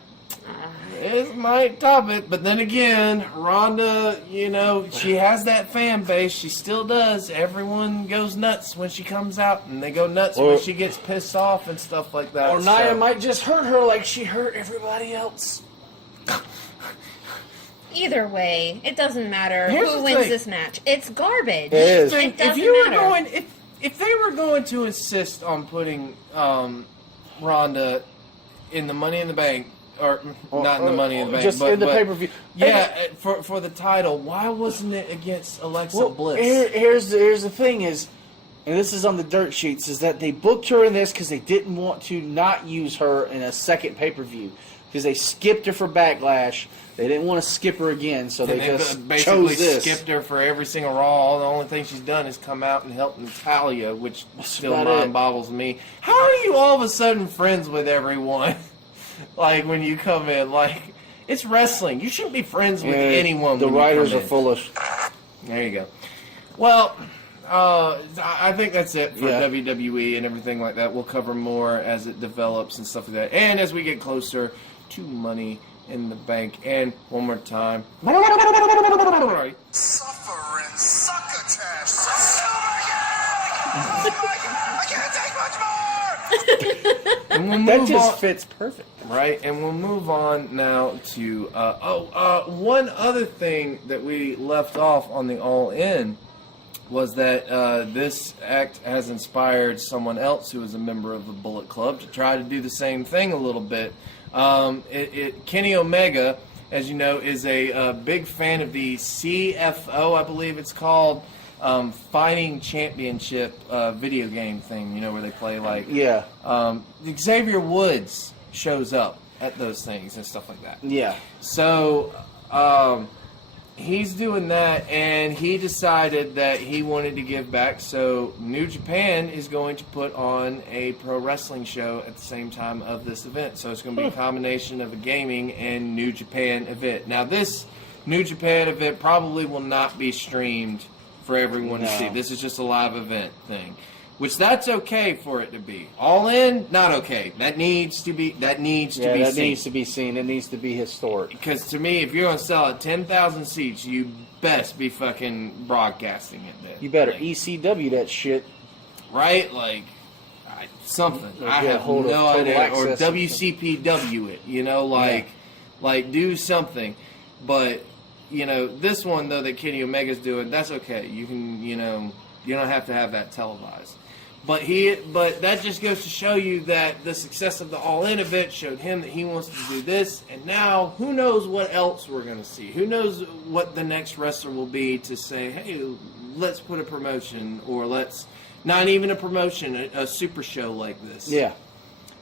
It might top it, but then again, Ronda, she has that fan base. She still does. Everyone goes nuts when she comes out, and they go nuts when she gets pissed off and stuff like that. Or Nia might just hurt her like she hurt everybody else. Either way, it doesn't matter Here's who the wins thing. this match. It's garbage. It is. It If doesn't you were matter. going, if they were going to insist on putting Ronda in the Money in the Bank, or not in the Money in the Bank, just but in the pay-per-view. Yeah, for the title, why wasn't it against Alexa Bliss? Here's the thing is, and this is on the dirt sheets, is that they booked her in this because they didn't want to not use her in a second pay-per-view because they skipped her for Backlash. They didn't want to skip her again, so And they just basically chose this. skipped her for every single Raw. The only thing she's done is come out and help Natalia, which still about it. mind boggles me. How are you all of a sudden friends with everyone? Like when you come in, like it's wrestling. You shouldn't be friends with anyone. The when you writers come are in. foolish. There you go. Well, I think that's it for Yeah. WWE and everything like that. We'll cover more as it develops and stuff like that. And as we get closer to Money in the Bank. And one more time. Suffering succotash, son. I can't take much more! And we'll That move just on, fits perfect. right? And we'll move on now to one other thing that we left off on the All In was that this act has inspired someone else who is a member of the Bullet Club to try to do the same thing a little bit. Kenny Omega, as you know, is a big fan of the CFO, I believe it's called, Fighting Championship video game thing, you know, where they play like... Yeah. Xavier Woods shows up at those things and stuff like that. Yeah. So, he's doing that, and he decided that he wanted to give back, so New Japan is going to put on a pro wrestling show at the same time of this event. So it's going to be a combination of a gaming and New Japan event. Now, this New Japan event probably will not be streamed for everyone to see. This is just a live event thing. Which that's okay for it to be. All In, not okay. That needs to be That seen. needs to be seen. It needs to be historic. Because to me, if you're going to sell at 10,000 seats, you best be fucking broadcasting it. Then. You better Like, ECW that shit. right? Like, something. Or I get have hold of no Total idea. Or Access or WCPW it, you know? Like do something. But, you know, this one, though, that Kenny Omega's doing, that's okay. You can, you know, you don't have to have that televised. But that just goes to show you that the success of the All In event showed him that he wants to do this, and now who knows what else we're going to see? Who knows what the next wrestler will be to say, hey, let's put a promotion, or let's not even a promotion, a super show like this. Yeah.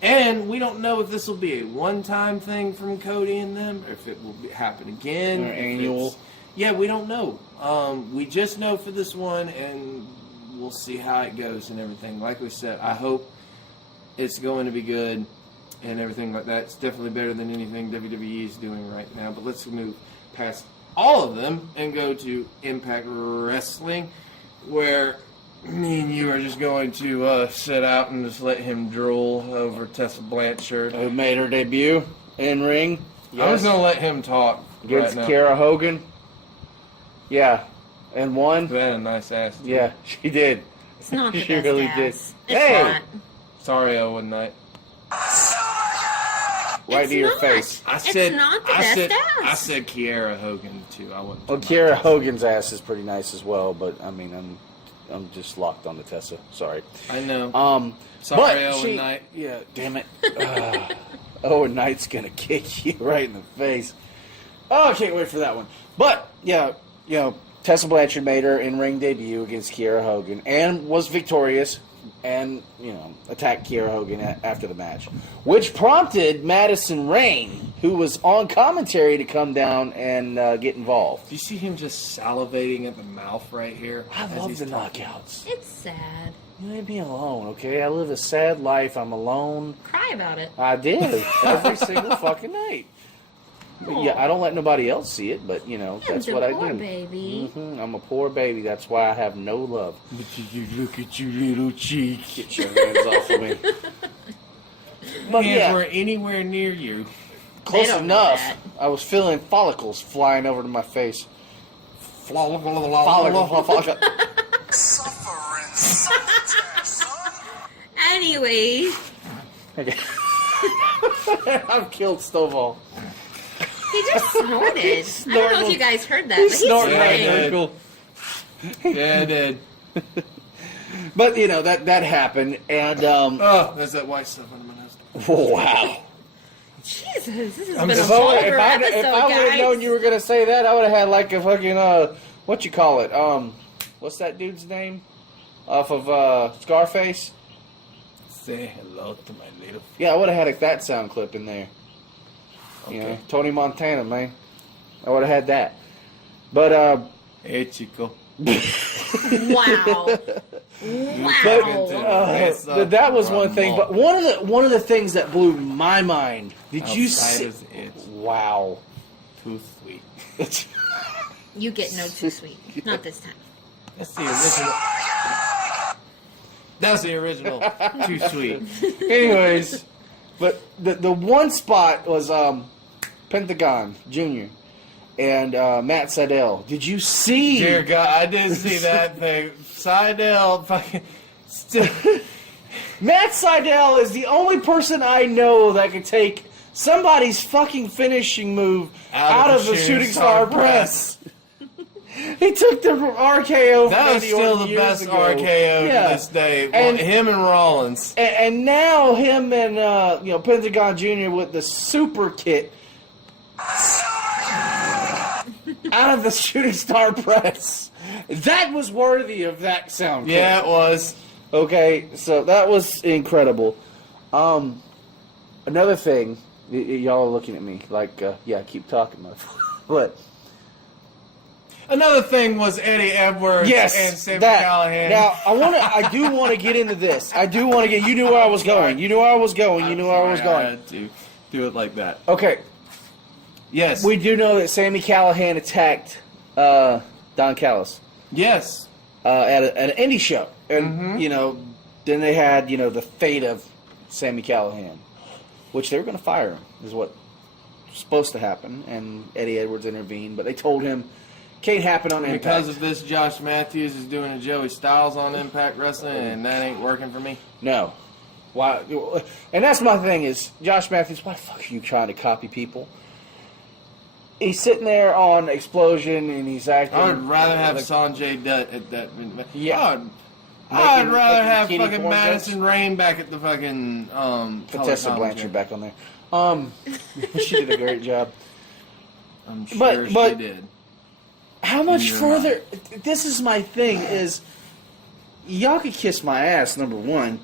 And we don't know if this will be a one-time thing from Cody and them, or if it will happen again. Or annual. Yeah, we don't know. We just know for this one, and we'll see how it goes and everything. Like we said, I hope it's going to be good and everything like that. It's definitely better than anything WWE is doing right now. But let's move past all of them and go to Impact Wrestling, where me and you are just going to sit out and just let him drool over Tessa Blanchard. Who made her debut in ring. I'm just going to let him talk Against right now. Kiera Hogan. Yeah. And won. She had a nice ass. Too. Yeah, she did. It's not the She best really ass. did. It's Hey! not. Sorry, Owen Knight. Right It's to your not. face. I not the I best said, ass. I said Kiera Hogan too. I wasn't. Well, talking Kiera about Tessa. Hogan's ass is pretty nice as well, but I mean, I'm just locked on the Tessa. Sorry. I know. Sorry, Sorry, Owen Knight. Yeah, damn it. Owen Knight's gonna kick you right in the face. Oh, I can't wait for that one. But yeah, you know, Tessa Blanchard made her in-ring debut against Kiera Hogan and was victorious, and you know, attacked Kiera Hogan after the match, which prompted Madison Rayne, who was on commentary, to come down and get involved. Do you see him just salivating at the mouth right here? I as love he's the talking? knockouts. It's sad. You leave me alone, okay? I live a sad life. I'm alone. Cry about it. I did every single fucking night. But yeah, I don't let nobody else see it, but you know, that's I'm what a I poor do. baby. I'm a poor baby. That's why I have no love. Look at you, little cheek. Get your hands off of me. But Hands yeah, were anywhere near you. close don't know enough. that. I was feeling follicles flying over to my face. Follicle. Suffering succotash, son. Anyway, Okay. I've killed Stovall. he just snorted. I don't know if you guys heard that, He but he's snorted Yeah, right I there. did. Yeah, I did. But you know that happened, and Oh, there's that white stuff under my nose. wow. Jesus, this has I'm been a just- If vulgar I episode, would have guys. known you were gonna say that, I would have had like a fucking what you call it? What's that dude's name? Off of Scarface. Say hello to my little. Yeah, I would have had that sound clip in there. You know, Okay. Tony Montana, man. I would have had that. But Hey, Chico. Wow. But Wow. that was one thing. But one of the things that blew my mind. Did you Outside see? is it. Wow. Too sweet. You get no too sweet. Not this time. That's the original. That's the original. Too sweet. Anyways, but the one spot was Pentagon Jr. and Matt Sydal. Did you see? Dear God, I did see that thing. Seidel fucking... Matt Sydal is the only person I know that could take somebody's fucking finishing move out of the shooting star press. He took the RKO. That was still the best RKO to this day. And him and Rollins. And now him and Pentagon Jr. with the super kit out of the shooting star press. That was worthy of that sound. Yeah, it was. Okay, so that was incredible. Another thing, y'all are looking at me like, yeah, keep talking, motherfucker. But another thing was Eddie Edwards and Sammy Callahan. Now, I do want to get into this. You knew where I was going. You knew where I was going. I had to do it like that. Okay. Yes. We do know that Sammy Callahan attacked Don Callis. Yes. At an indie show. And, then they had, the fate of Sammy Callahan, which they were going to fire him, is what was supposed to happen. And Eddie Edwards intervened, but they told him, can't happen on Impact. Because of this, Josh Matthews is doing a Joey Styles on Impact Wrestling, and that ain't working for me. No. Why? And that's my thing is, Josh Matthews, why the fuck are you trying to copy people? He's sitting there on Explosion, and he's acting... I would rather have Sanjay Dutt at that... Yeah. I'd rather have Kitty fucking Madison Rain back at the fucking... Tessa Blanchard back on there. She did a great job. I'm sure she did. How much further... This is my thing, is... Y'all could kiss my ass, number one.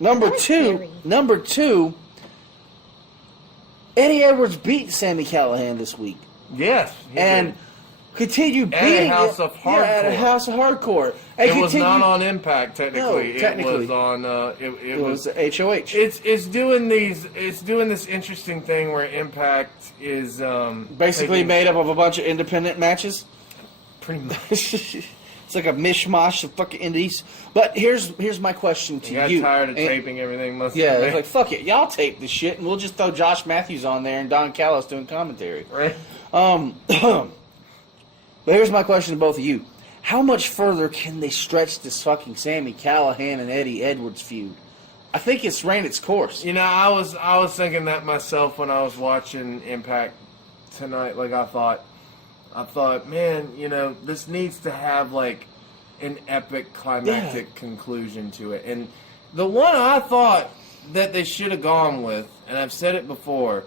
Number two... Eddie Edwards beat Sammy Callahan this week. Yes. And continued beating House of Hardcore. At a House of Hardcore. And it was not on Impact, technically. No, technically. It was on... it was HOH. It's doing this interesting thing where Impact is... basically made up of a bunch of independent matches. Pretty much. It's like a mishmash of fucking indies. But here's my question to you. Got tired of taping everything. It's like, fuck it. Y'all tape the shit, and we'll just throw Josh Matthews on there and Don Callis doing commentary. Right. But here's my question to both of you. How much further can they stretch this fucking Sammy Callahan and Eddie Edwards feud? I think it's ran its course. I was thinking that myself when I was watching Impact tonight. Like, I thought, man, this needs to have, like, an epic climactic conclusion to it. And the one I thought that they should have gone with, and I've said it before,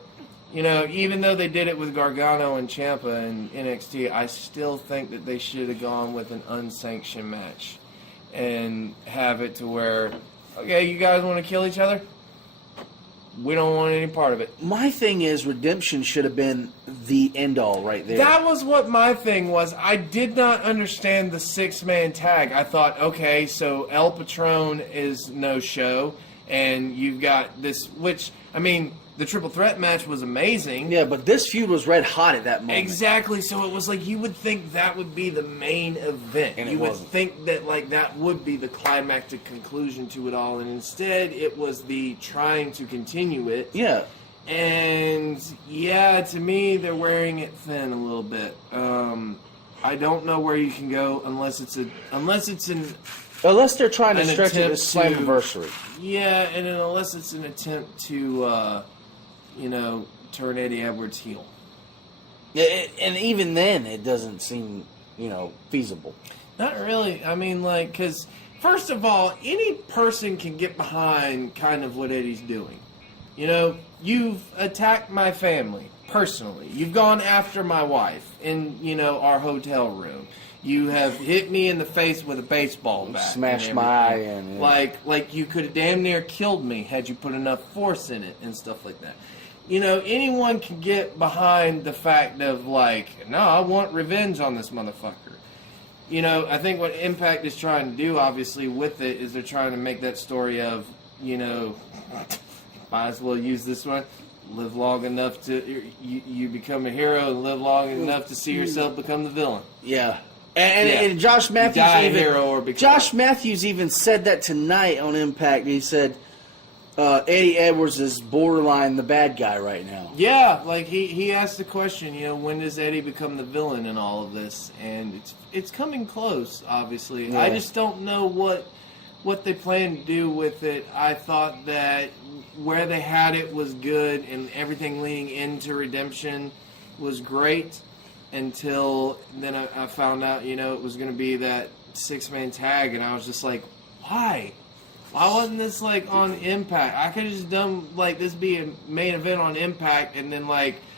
even though they did it with Gargano and Ciampa in NXT, I still think that they should have gone with an unsanctioned match and have it to where, okay, you guys want to kill each other? We don't want any part of it. My thing is, Redemption should have been the end-all right there. That was what my thing was. I did not understand the six-man tag. I thought, okay, so El Patron is no-show, and you've got this, which, the triple threat match was amazing. Yeah, but this feud was red hot at that moment. Exactly, so it was like you would think that would be the main event. And you would think that that would be the climactic conclusion to it all, and instead it was the trying to continue it. Yeah. And to me they're wearing it thin a little bit. I don't know where you can go unless they're trying to stretch it as Slammiversary. Yeah, and unless it's an attempt to turn Eddie Edwards heel. And even then, it doesn't seem, feasible. Not really. Because, first of all, any person can get behind kind of what Eddie's doing. You've attacked my family, personally. You've gone after my wife in, our hotel room. You have hit me in the face with a baseball bat. Smashed my eye in. Yeah. Like you could have damn near killed me had you put enough force in it and stuff like that. Anyone can get behind the fact of, no, I want revenge on this motherfucker. I think what Impact is trying to do, obviously, with it, is they're trying to make that story of, might as well use this one, live long enough to, you become a hero and live long enough to see yourself become the villain. Yeah. And Josh Matthews die a hero or become. Josh Matthews even said that tonight on Impact. He said Eddie Edwards is borderline the bad guy right now. Yeah, like he asked the question, when does Eddie become the villain in all of this? And it's coming close, obviously. Yeah. I just don't know what they plan to do with it. I thought that where they had it was good, and everything leading into Redemption was great until then I found out, it was going to be that 6-man tag, and I was just like, why? Why wasn't this, on Impact? I could have just done, this be a main event on Impact, and then,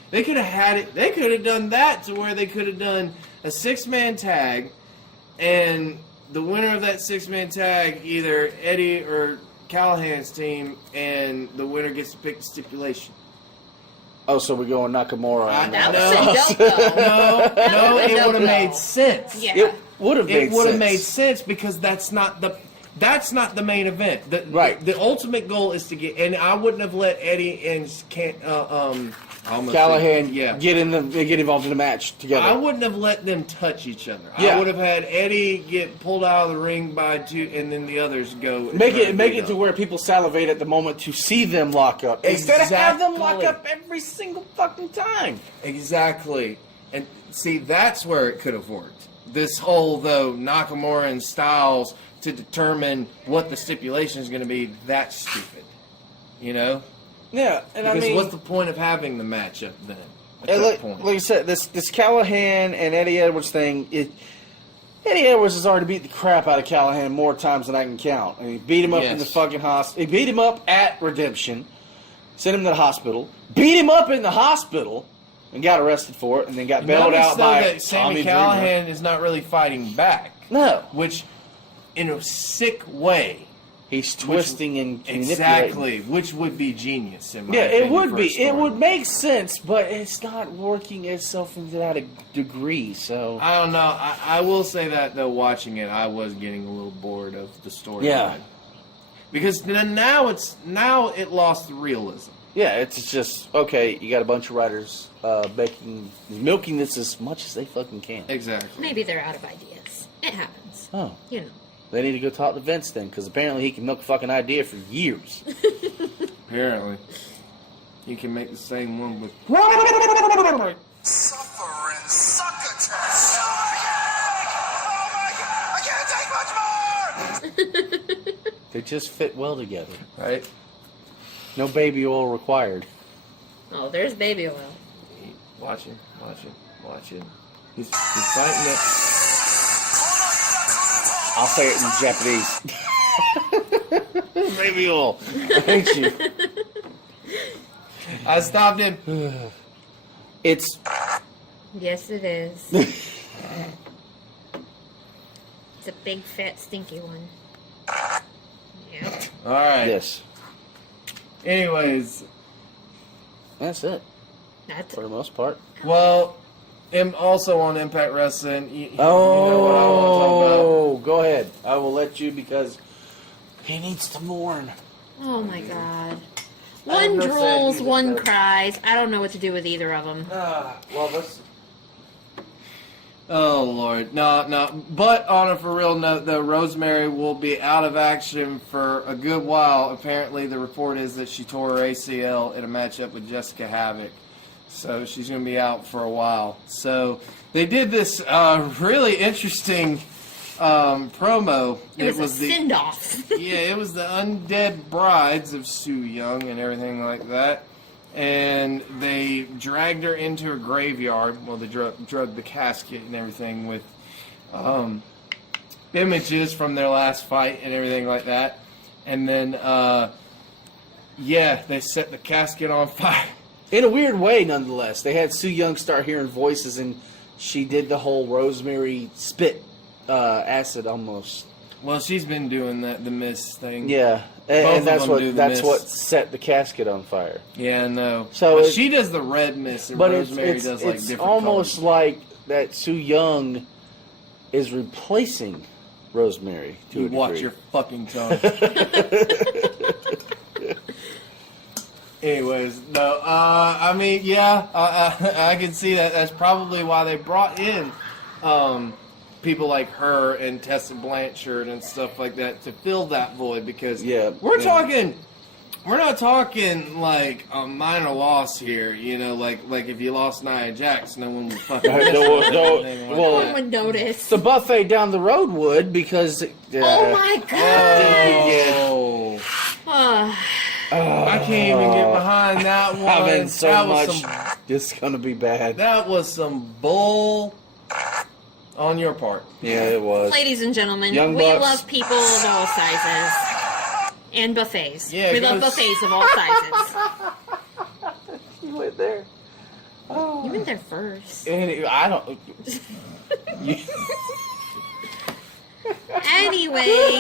they could have had it, they could have done that to where they could have done a 6-man tag, and the winner of that 6-man tag, either Eddie or Callahan's team, and the winner gets to pick the stipulation. Oh, so we're going Nakamura. That was dope, though. No, it dope, would have made though. sense. Yeah. It would have made It would have made sense because that's not the main event. Right. The ultimate goal is to get, and I wouldn't have let Eddie and Callahan yeah. get involved in the match together. I wouldn't have let them touch each other. Yeah. I would have had Eddie get pulled out of the ring by 2, and then the others go. Make it to where people salivate at the moment to see them lock up. Instead of have them lock up every single fucking time. Exactly. And see, that's where it could have worked. This whole, though, Nakamura and Styles to determine what the stipulation is going to be, that's stupid. Yeah, and Because what's the point of having the matchup then? At that like point? I said, this Callahan and Eddie Edwards thing, Eddie Edwards has already beat the crap out of Callahan more times than I can count. And he beat him up in the fucking hospital. He beat him up at Redemption, sent him to the hospital, beat him up in the hospital, and got arrested for it, and then got bailed out by that Sami Tommy Callahan Dreamer. is not really fighting back. No. Which, in a sick way. He's twisting and manipulating. Exactly, which would be genius in my Yeah, opinion, it would for a be. It story. would make sense, but it's not working itself into that degree. So I don't know. I will say that though, watching it, I was getting a little bored of the story. Yeah. Because now it lost the realism. yeah, it's just okay. You got a bunch of writers milking this as much as they fucking can. Exactly. Maybe they're out of ideas. It happens. Oh, They need to go talk to Vince then, because apparently he can milk a fucking idea for years. Apparently. You can make the same one with... Suffering succotash. Oh my god! I can't take much more! They just fit well together. Right? No baby oil required. Oh, there's baby oil. Watch him. He's fighting it. I'll say it in Japanese. Baby oil. I hate you. I stopped him. It's... Yes, it is. It's a big, fat, stinky one. Yep. Alright. Yes. Anyways. That's it, That's for the most part. Well, also on Impact Wrestling, you know what I want to talk about. Oh, go ahead. I will let you because he needs to mourn. Oh my god. I have One no drools, say, one but- cries. I don't know what to do with either of them. Well, that's... Oh, Lord. No. But on a for real note, though, Rosemary will be out of action for a good while. Apparently, the report is that she tore her ACL in a matchup with Jessica Havoc. So she's going to be out for a while. So they did this really interesting promo. It was a send-off. Yeah, it was the Undead Brides of Sue Young and everything like that. And they dragged her into a graveyard. Well, they drug the casket and everything with images from their last fight and everything like that. And then, they set the casket on fire. In a weird way, nonetheless. They had Sue Young start hearing voices, and she did the whole Rosemary spit acid almost. Well, she's been doing the Miss thing. Yeah, Both and of that's them do the that's mist. what set the casket on fire. Yeah, no. So But it- she does the red mist, and But Rosemary it's does like different almost colors. like that Sue Young is replacing Rosemary to a You watch degree. your fucking tongue. Anyways, no. I mean, yeah, I can see that. That's probably why they brought in people like her and Tessa Blanchard and stuff like that to fill that void because we're not talking like a minor loss here, you know, like if you lost Nia Jax, no one would fucking No one would notice. The buffet down the road would because. Oh my god! I can't even get behind that one. Having so that much. was It's gonna be bad. That was some bull on your part. Yeah, it was. Ladies and gentlemen, Young we Bucks. love people of all sizes. And buffets. Yeah, we love buffets of all sizes. You went there. Oh. You went there first. I don't. Anyway,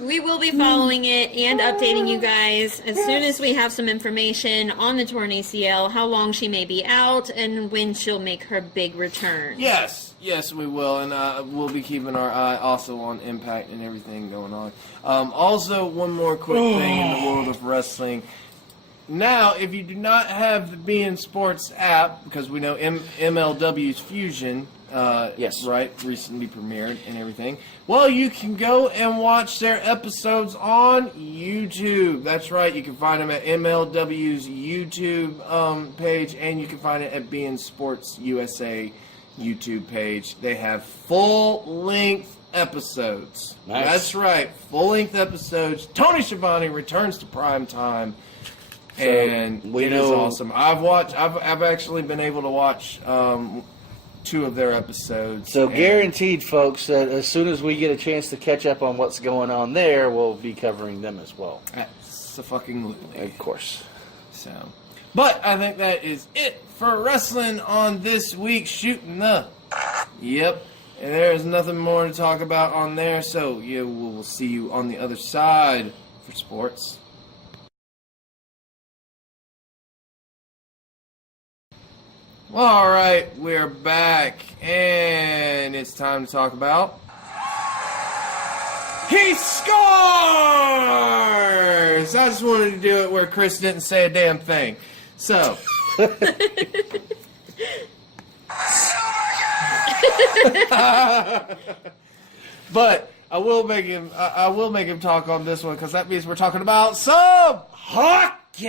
we will be following it and updating you guys as soon as we have some information on the torn ACL, how long she may be out, and when she'll make her big return. Yes, we will, and we'll be keeping our eye also on Impact and everything going on. Also, one more quick thing in the world of wrestling. Now, if you do not have the BN Sports app, because we know MLW's Fusion, right, recently premiered and everything, well, you can go and watch their episodes on YouTube. That's right, you can find them at MLW's YouTube page, and you can find it at BN Sports USA YouTube page. They have full-length episodes. Nice. That's right, full-length episodes. Tony Schiavone returns to prime time. And it is awesome. I've actually been able to watch 2 of their episodes. So guaranteed, folks, that as soon as we get a chance to catch up on what's going on there, we'll be covering them as well. Absolutely. Of course. So, but I think that is it for wrestling on this week's Shootin' the. Yep. And there's nothing more to talk about on there. So we'll see you on the other side for sports. All right, we're back, and it's time to talk about... He scores! I just wanted to do it where Chris didn't say a damn thing. So... But I will make him talk on this one because that means we're talking about some hockey.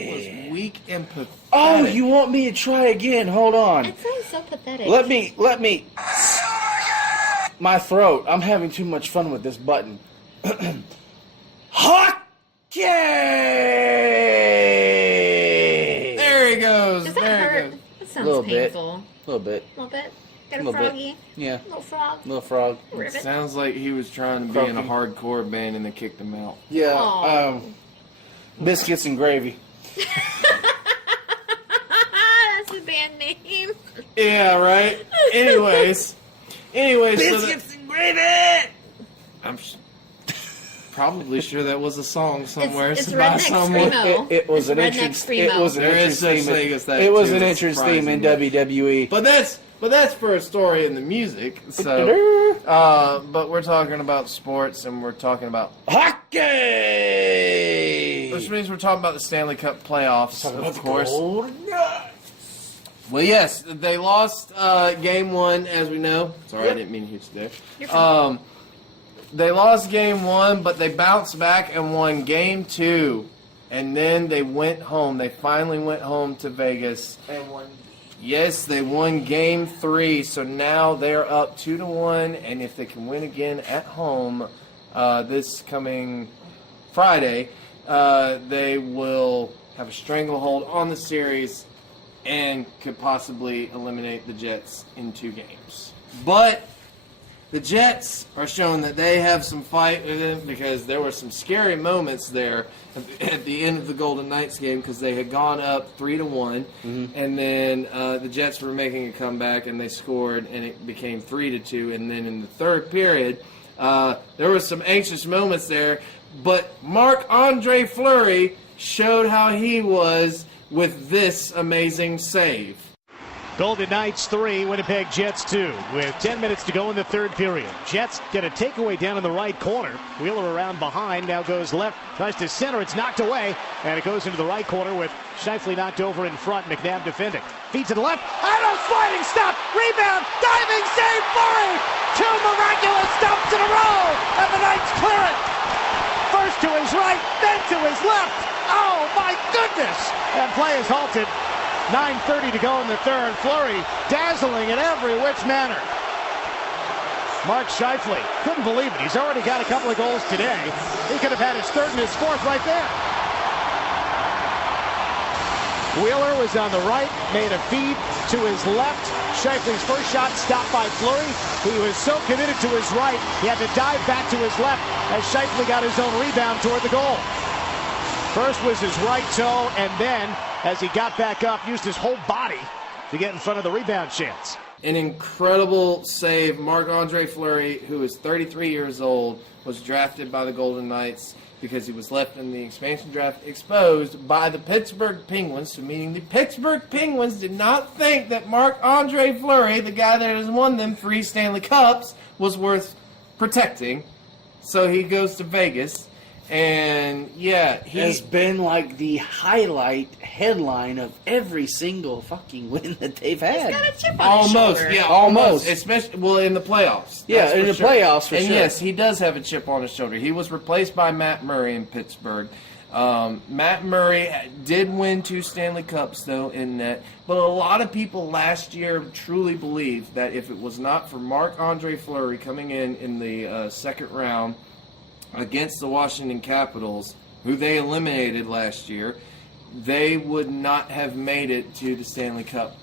It was weak and pathetic. Oh, you want me to try again? Hold on. It sounds so pathetic. Let me. My throat. I'm having too much fun with this button. Hockey. There he goes. Does that hurt? That sounds Little painful. A little bit. A little bit. Got a Little froggy. bit. Yeah. Little frog. Little frog. Ribbit. Sounds like he was trying to be in a hardcore band and they kicked him out. Yeah. Aw. Biscuits and gravy. That's his band name. Yeah, right. Anyways, Biscuits and gravy. I'm probably sure that was a song somewhere. It's by Redneck someone. Screamo. It was an Redneck entrance. Screamo. It was an There entrance is such theme. thing as that, It was too. an It's entrance theme in surprising. WWE. But that's for a story in the music. So, but we're talking about sports and we're talking about Hockey. which means we're talking about the Stanley Cup playoffs, of course. Golden Knights. Well, yes, they lost game 1, as we know. Sorry, I didn't mean to hit you You're there. fine. They lost game 1, but they bounced back and won game 2. And then they went home. They finally went home to Vegas. And one. Yes, they won game 3, so now they're up 2-1. And if they can win again at home this coming Friday, they will have a stranglehold on the series and could possibly eliminate the Jets in 2 games. But the Jets are showing that they have some fight with them because there were some scary moments there at the end of the Golden Knights game because they had gone up 3-1, and then the Jets were making a comeback and they scored and it became 3-2, and then in the third period there were some anxious moments there, but Marc-Andre Fleury showed how he was with this amazing save. Golden Knights 3, Winnipeg Jets 2, with 10 minutes to go in the third period. Jets get a takeaway down in the right corner. Wheeler around behind, now goes left, tries to center, it's knocked away, and it goes into the right corner with Scheifele knocked over in front, McNabb defending. Feet to the left, Adams sliding stop, rebound, dive Fleury! 2 miraculous dumps in a row, and the Knights clear it. First to his right, then to his left. Oh, my goodness! And play is halted. 9:30 to go in the third. Fleury dazzling in every which manner. Mark Scheifele couldn't believe it. He's already got a couple of goals today. He could have had his third and his fourth right there. Wheeler was on the right, made a feed to his left. Scheifele's first shot stopped by Fleury. He was so committed to his right, he had to dive back to his left as Scheifele got his own rebound toward the goal. First was his right toe, and then, as he got back up, used his whole body to get in front of the rebound chance. An incredible save. Marc-Andre Fleury, who is 33 years old, was drafted by the Golden Knights because he was left in the expansion draft exposed by the Pittsburgh Penguins, so meaning the Pittsburgh Penguins did not think that Marc-Andre Fleury, the guy that has won them 3 Stanley Cups, was worth protecting. So he goes to Vegas. And yeah, he has been like the highlight headline of every single fucking win that they've had. He's got a chip on his shoulder. Yeah, almost. Especially, well, in the playoffs. Yeah, in the playoffs for and sure. yes, he does have a chip on his shoulder. He was replaced by Matt Murray in Pittsburgh. Matt Murray did win 2 Stanley Cups, though, in net. But a lot of people last year truly believed that if it was not for Marc-Andre Fleury coming in the second round against the Washington Capitals, who they eliminated last year, they would not have made it to the Stanley Cup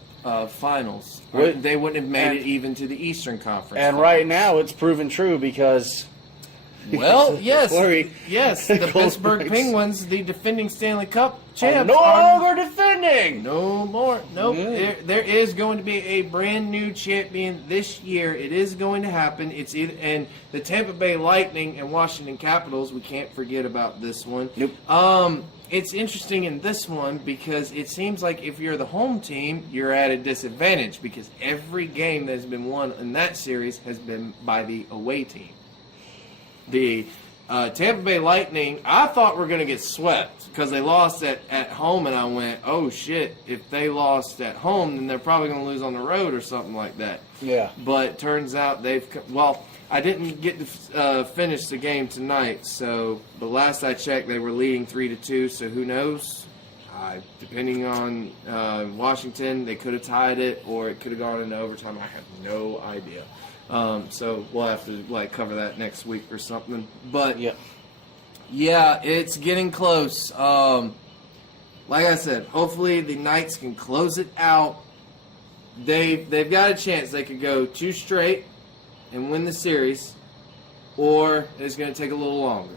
finals. They wouldn't have made it even to the Eastern Conference. And finals. right now, it's proven true because... Well, yes, Fleury, yes, the Pittsburgh Penguins, the defending Stanley Cup champs, no longer defending. No more. Nope. Yeah. There is going to be a brand new champion this year. It is going to happen. It's either, and the Tampa Bay Lightning and Washington Capitals. We can't forget about this one. Nope. It's interesting in this one because it seems like if you're the home team, you're at a disadvantage because every game that's been won in that series has been by the away team. The Tampa Bay Lightning, I thought were going to get swept because they lost at home, and I went, oh, shit, if they lost at home, then they're probably going to lose on the road or something like that. Yeah. But turns out I didn't get to finish the game tonight, so the last I checked, they were leading 3-2, so who knows? Depending on Washington, they could have tied it, or it could have gone into overtime. I have no idea. So we'll have to cover that next week or something. But yeah, it's getting close. Like I said, hopefully the Knights can close it out. They've got a chance. They could go 2 straight and win the series, or it's going to take a little longer.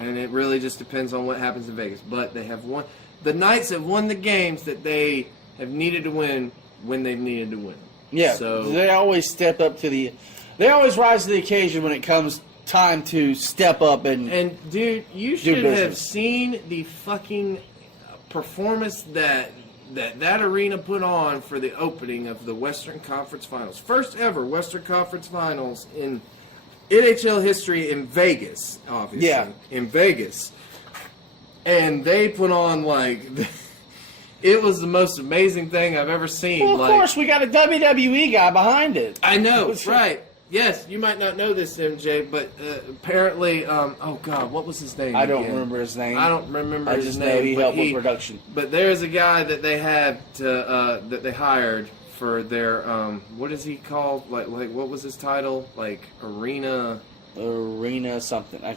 And it really just depends on what happens in Vegas. But they have won. The Knights have won the games that they have needed to win when they've needed to win. Yeah, so they always step up they always rise to the occasion when it comes time to step up and dude, you should business. have seen the fucking performance that arena put on for the opening of the Western Conference Finals. First ever Western Conference Finals in NHL history in Vegas, obviously. Yeah. In Vegas. And they put on it was the most amazing thing I've ever seen. Well, of course, we got a WWE guy behind it. I know, right. Yes, you might not know this, MJ, but apparently, oh God, what was his name? I don't remember his name. I don't remember I his just name. know he helped with production. But there's a guy that they had that they hired for their what is he called? Like what was his title? Arena something. I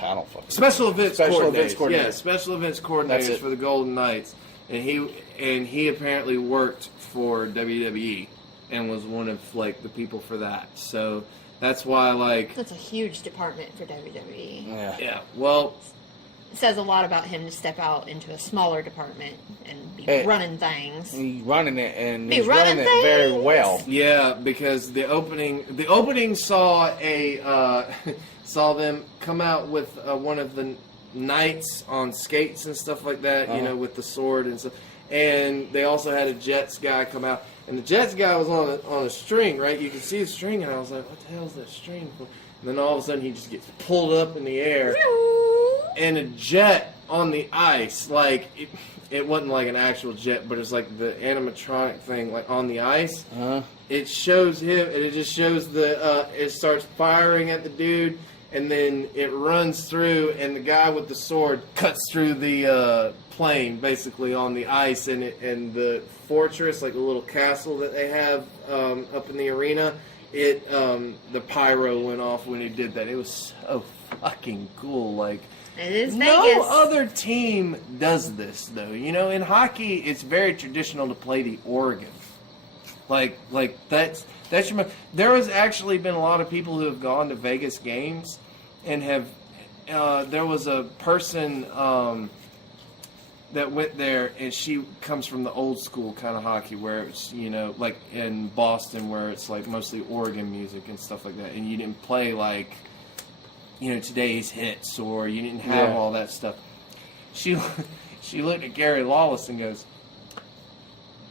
don't fucking Special events coordinator. Yeah, special events coordinators for the Golden Knights, and he apparently worked for WWE. And was one of the people for that, so that's why that's a huge department for WWE. Yeah. Well, it says a lot about him to step out into a smaller department and be running things. He's running it, and he's running it very well. Yeah, because the opening saw saw them come out with one of the knights on skates and stuff like that, with the sword and stuff. And they also had a Jets guy come out. And the Jets guy was on a string, right? You could see the string, and I was like, what the hell is that string for? And then all of a sudden, he just gets pulled up in the air, and a jet on the ice, like it wasn't like an actual jet, but it's like the animatronic thing, like on the ice. It shows him, and it just shows it starts firing at the dude, and then it runs through, and the guy with the sword cuts through the plane, basically on the ice, and the fortress, like the little castle that they have up in the arena. The pyro went off when he did that. It was so fucking cool. Like, It is no Vegas. other team does this, though. You know, in hockey, it's very traditional to play the organ. Like that's your. There has actually been a lot of people who have gone to Vegas games, and have. There was a person that went there, and she comes from the old school kind of hockey, where it's, you know, like in Boston, where it's like mostly organ music and stuff like that, and you didn't play like, you know, today's hits, or you didn't have all that stuff. She looked at Gary Lawless and goes,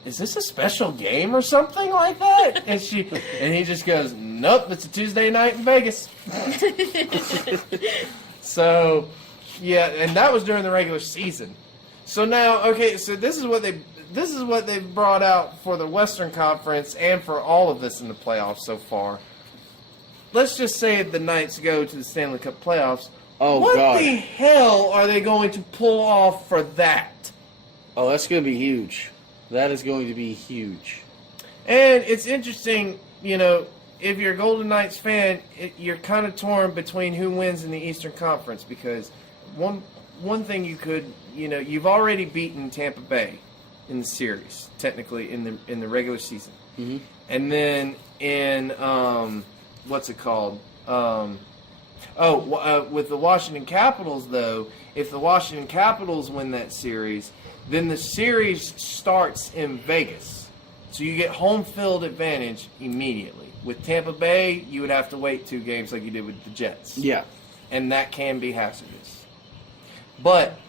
"Is this a special game or something like that?" And he just goes, "Nope, it's a Tuesday night in Vegas." So, yeah, and that was during the regular season. So now, okay, so this is what they've brought out for the Western Conference and for all of this in the playoffs so far. Let's just say the Knights go to the Stanley Cup playoffs. Oh, what God. the hell are they going to pull off for that? Oh, that's going to be huge. That is going to be huge. And it's interesting, you know, if you're a Golden Knights fan, you're kind of torn between who wins in the Eastern Conference, because one thing you could, you know, you've already beaten Tampa Bay in the series, technically in the regular season, and then in what's it called? With the Washington Capitals, though, if the Washington Capitals win that series, then the series starts in Vegas. So you get home field advantage immediately. With Tampa Bay, you would have to wait 2 games like you did with the Jets. Yeah. And that can be hazardous. But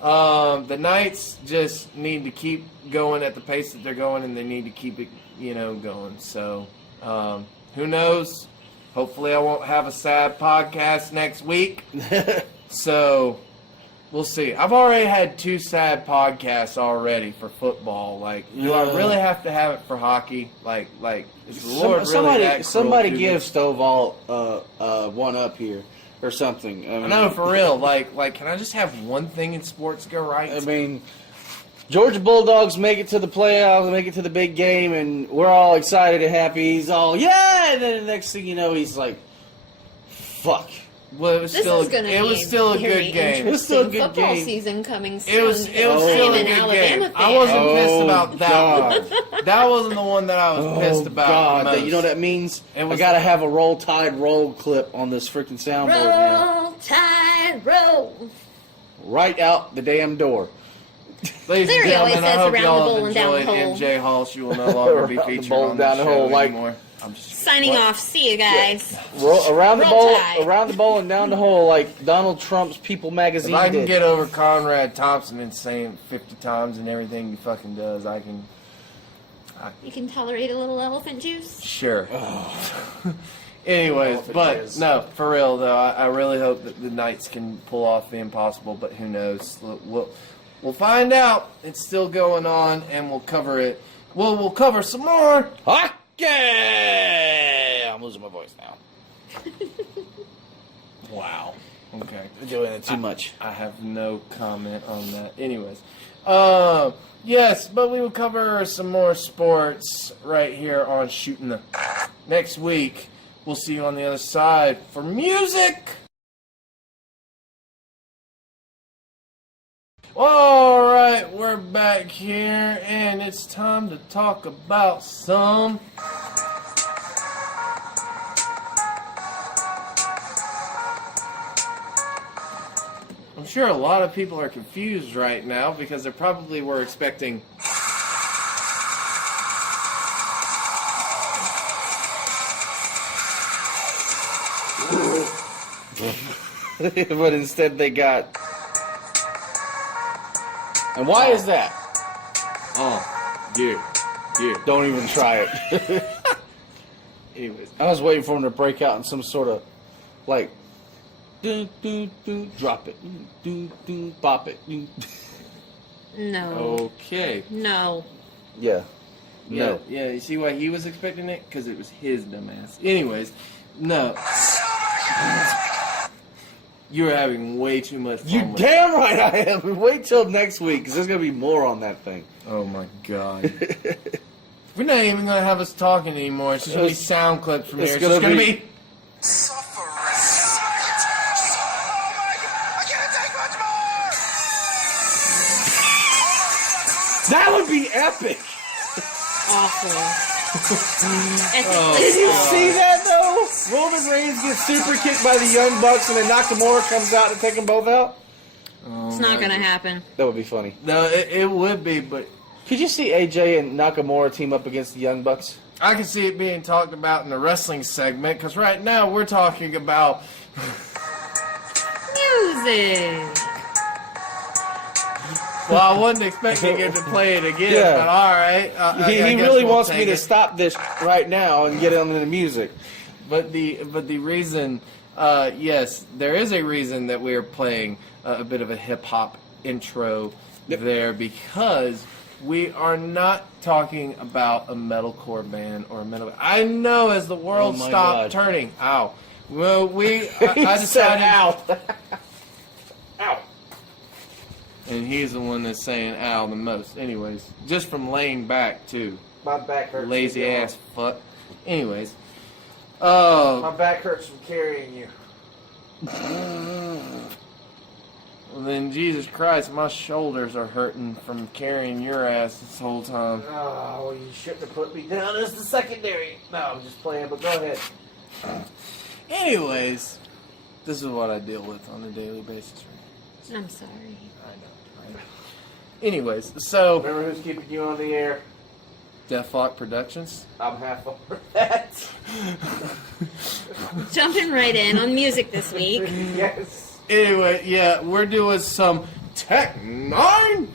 the Knights just need to keep going at the pace that they're going, and they need to keep it, you know, going. So who knows? Hopefully I won't have a sad podcast next week. So we'll see. I've already had 2 sad podcasts already for football. Like, do I really have to have it for hockey? Like, is the Lord really that cruel somebody to give me? Stovall one up here or something. I know, for real. Like, can I just have one thing in sports go right? I mean, Georgia Bulldogs make it to the playoffs, make it to the big game, and we're all excited and happy. He's all, yeah! And then the next thing you know, he's like, fuck. Well, it was still a good game. It was still a good football game. season coming soon. It was still a good game. I wasn't pissed about that one. That wasn't the one that I was pissed about. God, most. you know what that means? It I was- gotta have a Roll Tide roll clip on this freaking soundboard now. Roll, Tide, roll. Right out the damn door. Ladies There and he always gentlemen, I says hope around y'all the bowl have and down the enjoyed hole. MJ Hall. She will no longer be Around the featured bowl on and the down the show hole, like- anymore. I'm just Signing off. See you guys. Around the Roll bowl, Tide. around the bowl and down the hole, like Donald Trump's People magazine If I can did. get over Conrad Thompson and saying 50 times and everything he fucking does, I can. You can tolerate a little elephant juice. Sure. Anyways, Elephant but jizz. no, for real though, I really hope that the Knights can pull off the impossible. But who knows? We'll find out. It's still going on, and we'll cover it. We'll cover some more. Hockey! I'm losing my voice now. Wow. Okay. I'm doing it too much. I have no comment on that. Anyways, yes, but we will cover some more sports right here on Shootin the next week. We'll see you on the other side for music. All right, we're back here, and it's time to talk about some. I'm sure a lot of people are confused right now because they probably were expecting. But instead they got... And why is that? Yeah. Don't even try it. Anyways, I was waiting for him to break out in some sort of, like, Do, do, do, drop it. Do, do, bop it. Do. No. Okay. No. Yeah. No. Yeah, you see why he was expecting it? Because it was his dumbass. Anyways, no. You're having way too much fun You with damn right I am. Wait till next week, because there's going to be more on that thing. Oh my god. We're not even going to have us talking anymore. It's just going to be sound clips from here. It's just going to be... Suffering. Oh my god! I can't take much more! That would be epic. Awful. Did you see that, though? Roman Reigns gets super kicked by the Young Bucks, and then Nakamura comes out to take them both out? It's not gonna happen. That would be funny. No, it would be, but... Could you see AJ and Nakamura team up against the Young Bucks? I can see it being talked about in the wrestling segment, because right now we're talking about... Music. Well, I wasn't expecting it to play it again, Yeah. but alright. He really wants me to stop this right now and get on the music. But the reason, yes, there is a reason that we are playing a bit of a hip-hop intro there, because we are not talking about a metalcore band or a metal. I know, as the world Oh my stopped God. turning. Ow. Well, I He said, decided. ow. Ow. And he's the one that's saying ow the most. Anyways, just from laying back too. My back hurts. Lazy ass fuck. Anyways. My back hurts from carrying you. Well, then, Jesus Christ, my shoulders are hurting from carrying your ass this whole time. Oh, well, you shouldn't have put me down as the secondary. No, I'm just playing, but go ahead. Anyways, this is what I deal with on a daily basis. I'm sorry. I know. Anyways, so Remember who's keeping you on the air? Deathlock Productions. I'm half over that. Jumping right in on music this week. Yes. Anyway, yeah, we're doing some Tech N9ne.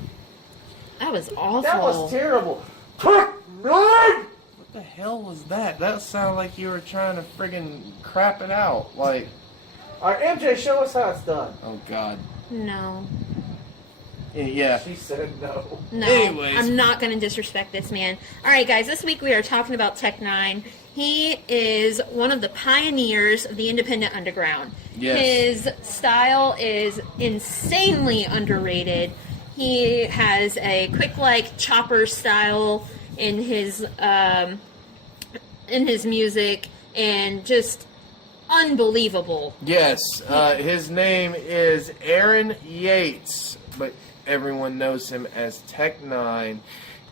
That was awful. That was terrible. Tech N9ne! What the hell was that? That sounded like you were trying to friggin' crap it out. Like, All right, MJ, show us how it's done. oh god. No. Yeah. She said no. No. Anyways. I'm not going to disrespect this man. All right, guys, this week we are talking about Tech N9ne. He is one of the pioneers of the independent underground. Yes. His style is insanely underrated. He has a quick, like, chopper style in his music, and just unbelievable. Yes, his name is Aaron Yates, but everyone knows him as Tech N9ne,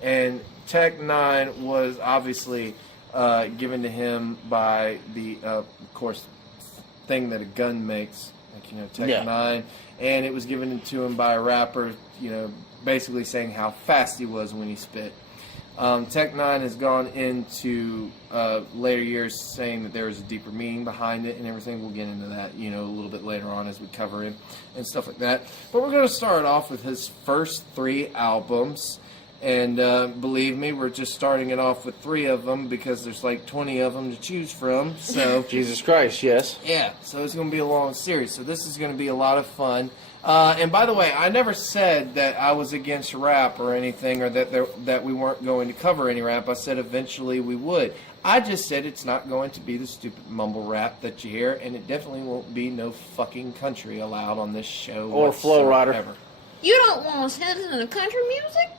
and Tech N9ne was obviously given to him by the, of course, thing that a gun makes, like, you know, Tech N9ne, and it was given to him by a rapper, you know, basically saying how fast he was when he spit. Tech N9ne has gone into later years saying that there is a deeper meaning behind it and everything. We'll get into that, you know, a little bit later on as we cover him and stuff like that. But we're going to start off with his first 3 albums. And believe me, we're just starting it off with 3 of them because there's like 20 of them to choose from. So Jesus Christ, yes. yeah, so it's going to be a long series. So this is going to be a lot of fun. And by the way, I never said that I was against rap or anything, or that we weren't going to cover any rap. I said eventually we would. I just said it's not going to be the stupid mumble rap that you hear, and it definitely won't be no fucking country allowed on this show. Or Flow Rider. whatsoever. You don't want to listen to country music?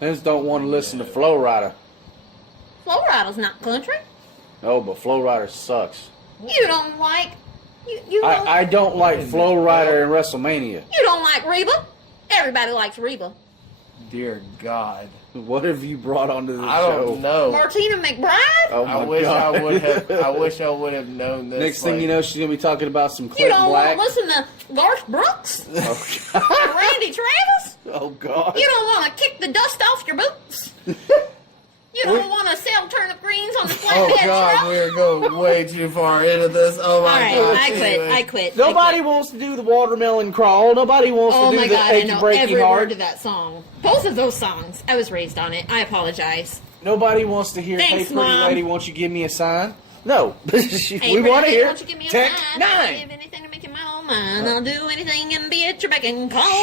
I just don't want to listen to Flow Rider. Flow Rider's not country. Oh, but Flow Rider sucks. You don't like... You don't, I don't like Flow Rider in WrestleMania. you don't like Reba? Everybody likes Reba. Dear God. What have you brought onto the I show? don't know. Martina McBride? Oh I my wish God. I wish I would have known this. Next thing you know, she's going to be talking about some You Clint don't Black. want to listen to Garth Brooks? Oh, Or Randy Travis? oh, God. You don't want to kick the dust off your boots? You don't want to sell turnip greens on the Oh flatbed God, truck? we're going way too far into this. Oh my Alright, God. I quit. Anyway. I quit. Nobody wants to do the watermelon crawl. Nobody wants Oh to do my the God, I achy know breaky every word heart. of that song. Both of those songs. I was raised on it. I apologize. Nobody wants to hear, Thanks, hey, pretty Mom. lady, won't you give me a sign? No. Hey, we want to Renee, hear won't you give me a Tech sign? N9ne. I'll give anything to make you my own don't mind. I'll do anything and be at your beck and call.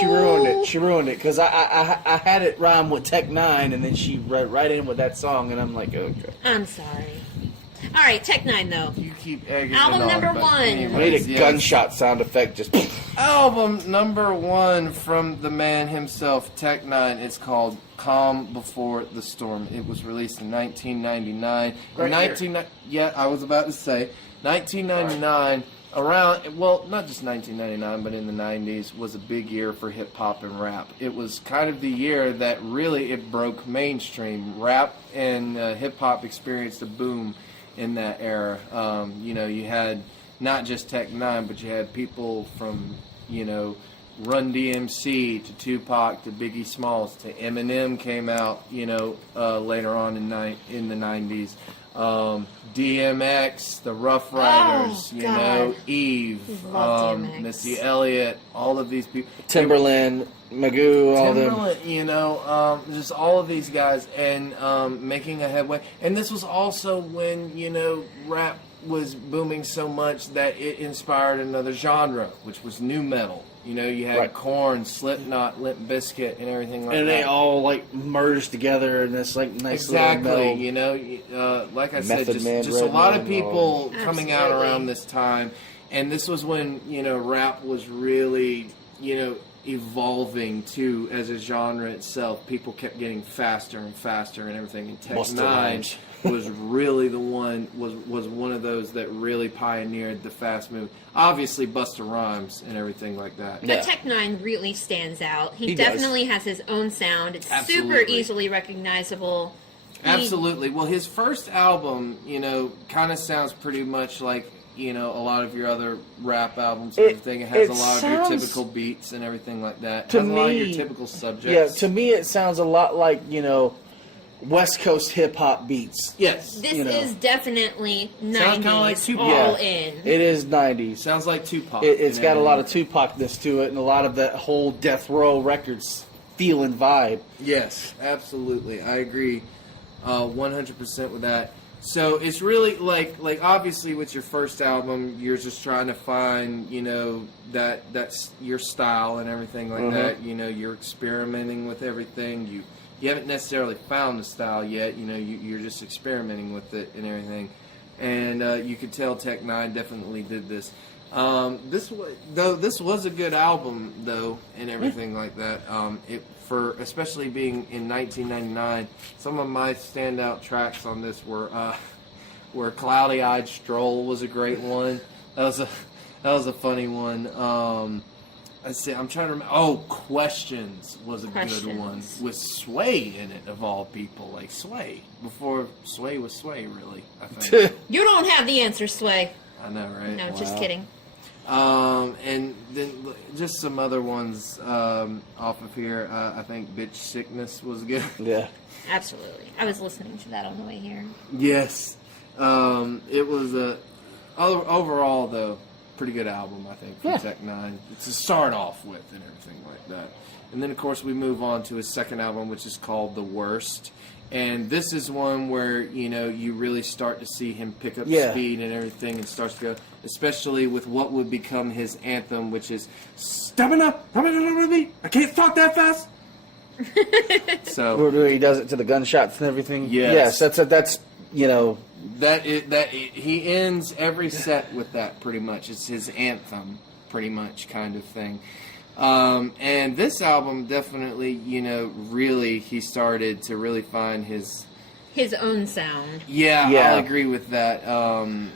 She ruined it because I had it rhyme with Tech N9ne, and then she read right in with that song, and I'm like, okay. I'm sorry. All right, Tech N9ne though. You keep egging Album it on, number but 1. anyways, I need a yes. gunshot sound effect. Just Album number 1 from the man himself, Tech N9ne. It's called "Calm Before the Storm." It was released in 1999. Yeah, I was about to say 1999. Around, well, not just 1999, but in the 90s was a big year for hip hop and rap. It was kind of the year that really it broke mainstream. Rap and hip hop experienced a boom in that era. You had not just Tech N9ne, but you had people from, Run DMC to Tupac to Biggie Smalls to Eminem came out, later on in the 90s. DMX, the Rough Riders, Eve, Love DMX. Missy Elliott, all of these people. Timberland, Magoo, all them. Timberland, just all of these guys, and making a headway. And this was also when, rap was booming so much that it inspired another genre, which was nu metal. You had Korn, Slipknot, Limp Bizkit, and everything like that. And they all merged together in this nice exactly. little Like I said, Method Man, just a Red lot Man, of people coming out Absolutely. around this time, and this was when rap was really evolving too as a genre itself. People kept getting faster and faster and everything. And Tech Busta N9ne Rhymes. was really the one was one of those that really pioneered the fast move. Obviously, Busta Rhymes and everything like that. Yeah. But Tech N9ne really stands out. He does. definitely has his own sound. It's super Absolutely. easily recognizable. Absolutely. Well, his first album, kind of sounds pretty much like, a lot of your other rap albums and everything. It has a lot of your typical beats and everything like that. It has a lot of your typical subjects. Yeah, to me it sounds a lot like, West Coast hip hop beats. Yes. This is definitely 90s kinda like Tupac. all Yeah. in. It is 90s. Sounds like Tupac. It's and got a lot of everything. Tupac-ness to it, and a lot of that whole Death Row Records feel and vibe. Yes, absolutely. I agree 100% with that. So it's really like obviously with your first album, you're just trying to find, that's your style and everything like that. You're experimenting with everything. You haven't necessarily found the style yet. You're just experimenting with it and everything. And you could tell Tech N9ne definitely did this. This was a good album though, and everything like that. For especially being in 1999, some of my standout tracks on this were "Cloudy Eyed Stroll" was a great one. That was a funny one. I'm trying to remember. Oh, "Questions" was a good one with Sway in it, of all people. Like Sway, before Sway was Sway, really. I think. You don't have the answer, Sway. I know, right? No, just kidding. And then just some other ones off of here. I think "Bitch Sickness" was good. Yeah. Absolutely. I was listening to that on the way here. Yes. It was overall though pretty good album, I think, from Tech N9ne to start off with and everything like that. And then of course we move on to his second album, which is called "The Worst." And this is one where, you really start to see him pick up speed and everything, and starts to go, especially with what would become his anthem, which is "Stepping Up, I can't talk that fast." So Where he does it to the gunshots and everything. Yes. That's he ends every set with that pretty much. It's his anthem, pretty much, kind of thing. And this album definitely, really he started to really find his own sound. Yeah, Yeah. I'll agree with that. I'm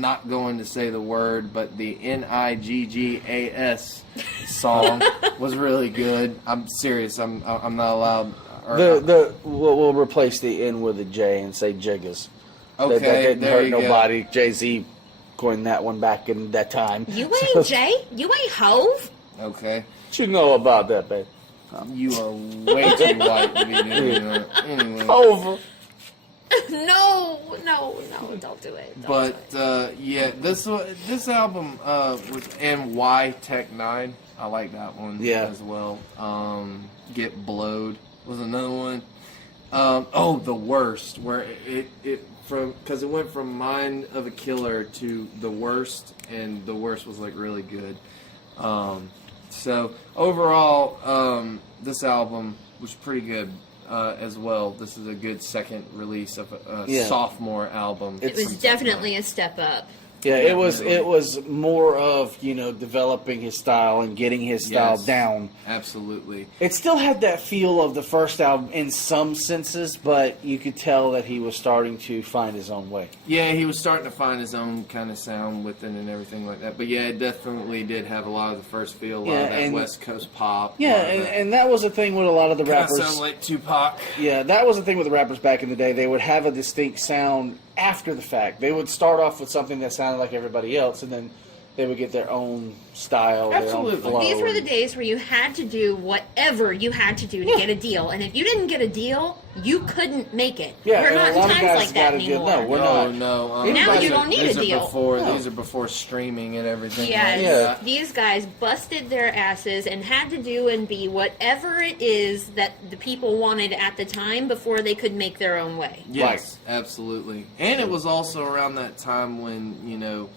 not going to say the word, but the "Niggas" song was really good. I'm serious. I'm not allowed. We'll replace the N with a J and say Jiggas. Okay, that didn't there hurt you go. nobody. Jay-Z coined that one back in that time. You ain't Jay. You ain't Hove. Okay. What you know about that, babe? You are way too white to be doing that. Anyway. Over. No, don't do it. This album was "Why Tech N9ne." I like that one as well. "Get Blowed" was another one. "The Worst," where it because it went from Mind of a Killer to The Worst, and The Worst was like really good. So overall, this album was pretty good as well. This is a good second release of a sophomore album. It was definitely a step up. Yeah, it was more of, developing his style and getting his style down. Absolutely. It still had that feel of the first album in some senses, but you could tell that he was starting to find his own way. Yeah, he was starting to find his own kind of sound with it and everything like that. But yeah, it definitely did have a lot of the first feel, a lot of that West Coast pop. Yeah, and that was the thing with a lot of the rappers. Sound like Tupac. Yeah, that was the thing with the rappers back in the day. They would have a distinct sound after the fact. They would start off with something that sounded like everybody else, and then they would get their own style, Absolutely. their own flow. These were the days where you had to do whatever you had to do to get a deal, and if you didn't get a deal, you couldn't make it. Yeah, we're not in times like that anymore. No, we're not. No. Now you don't need a deal. These are before streaming and everything. Yes, these guys busted their asses and had to do and be whatever it is that the people wanted at the time before they could make their own way. Yes, absolutely. And it was also around that time when,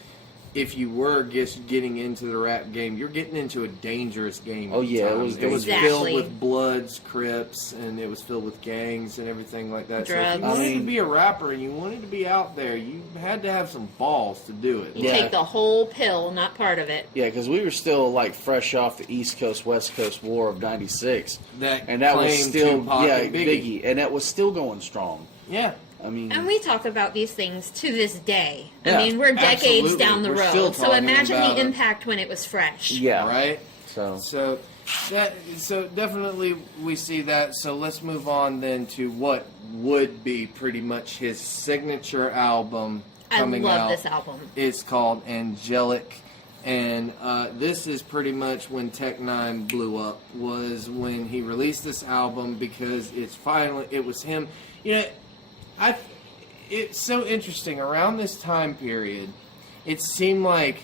if you were just getting into the rap game, you're getting into a dangerous game. Oh yeah, it was filled with Bloods, Crips, and it was filled with gangs and everything like that. Drugs. So if you wanted to be a rapper and you wanted to be out there, you had to have some balls to do it. You take the whole pill, not part of it. Yeah, because we were still fresh off the East Coast West Coast War of '96, and that was still Biggie, and that was still going strong. Yeah. And we talk about these things to this day. Yeah, we're decades down the road. So imagine the it. impact when it was fresh. Yeah. Right? So definitely we see that. So let's move on then to what would be pretty much his signature album coming out. I love this album. It's called Angelic. And this is pretty much when Tech N9ne blew up, was when he released this album, because it was him. It's so interesting. Around this time period, it seemed like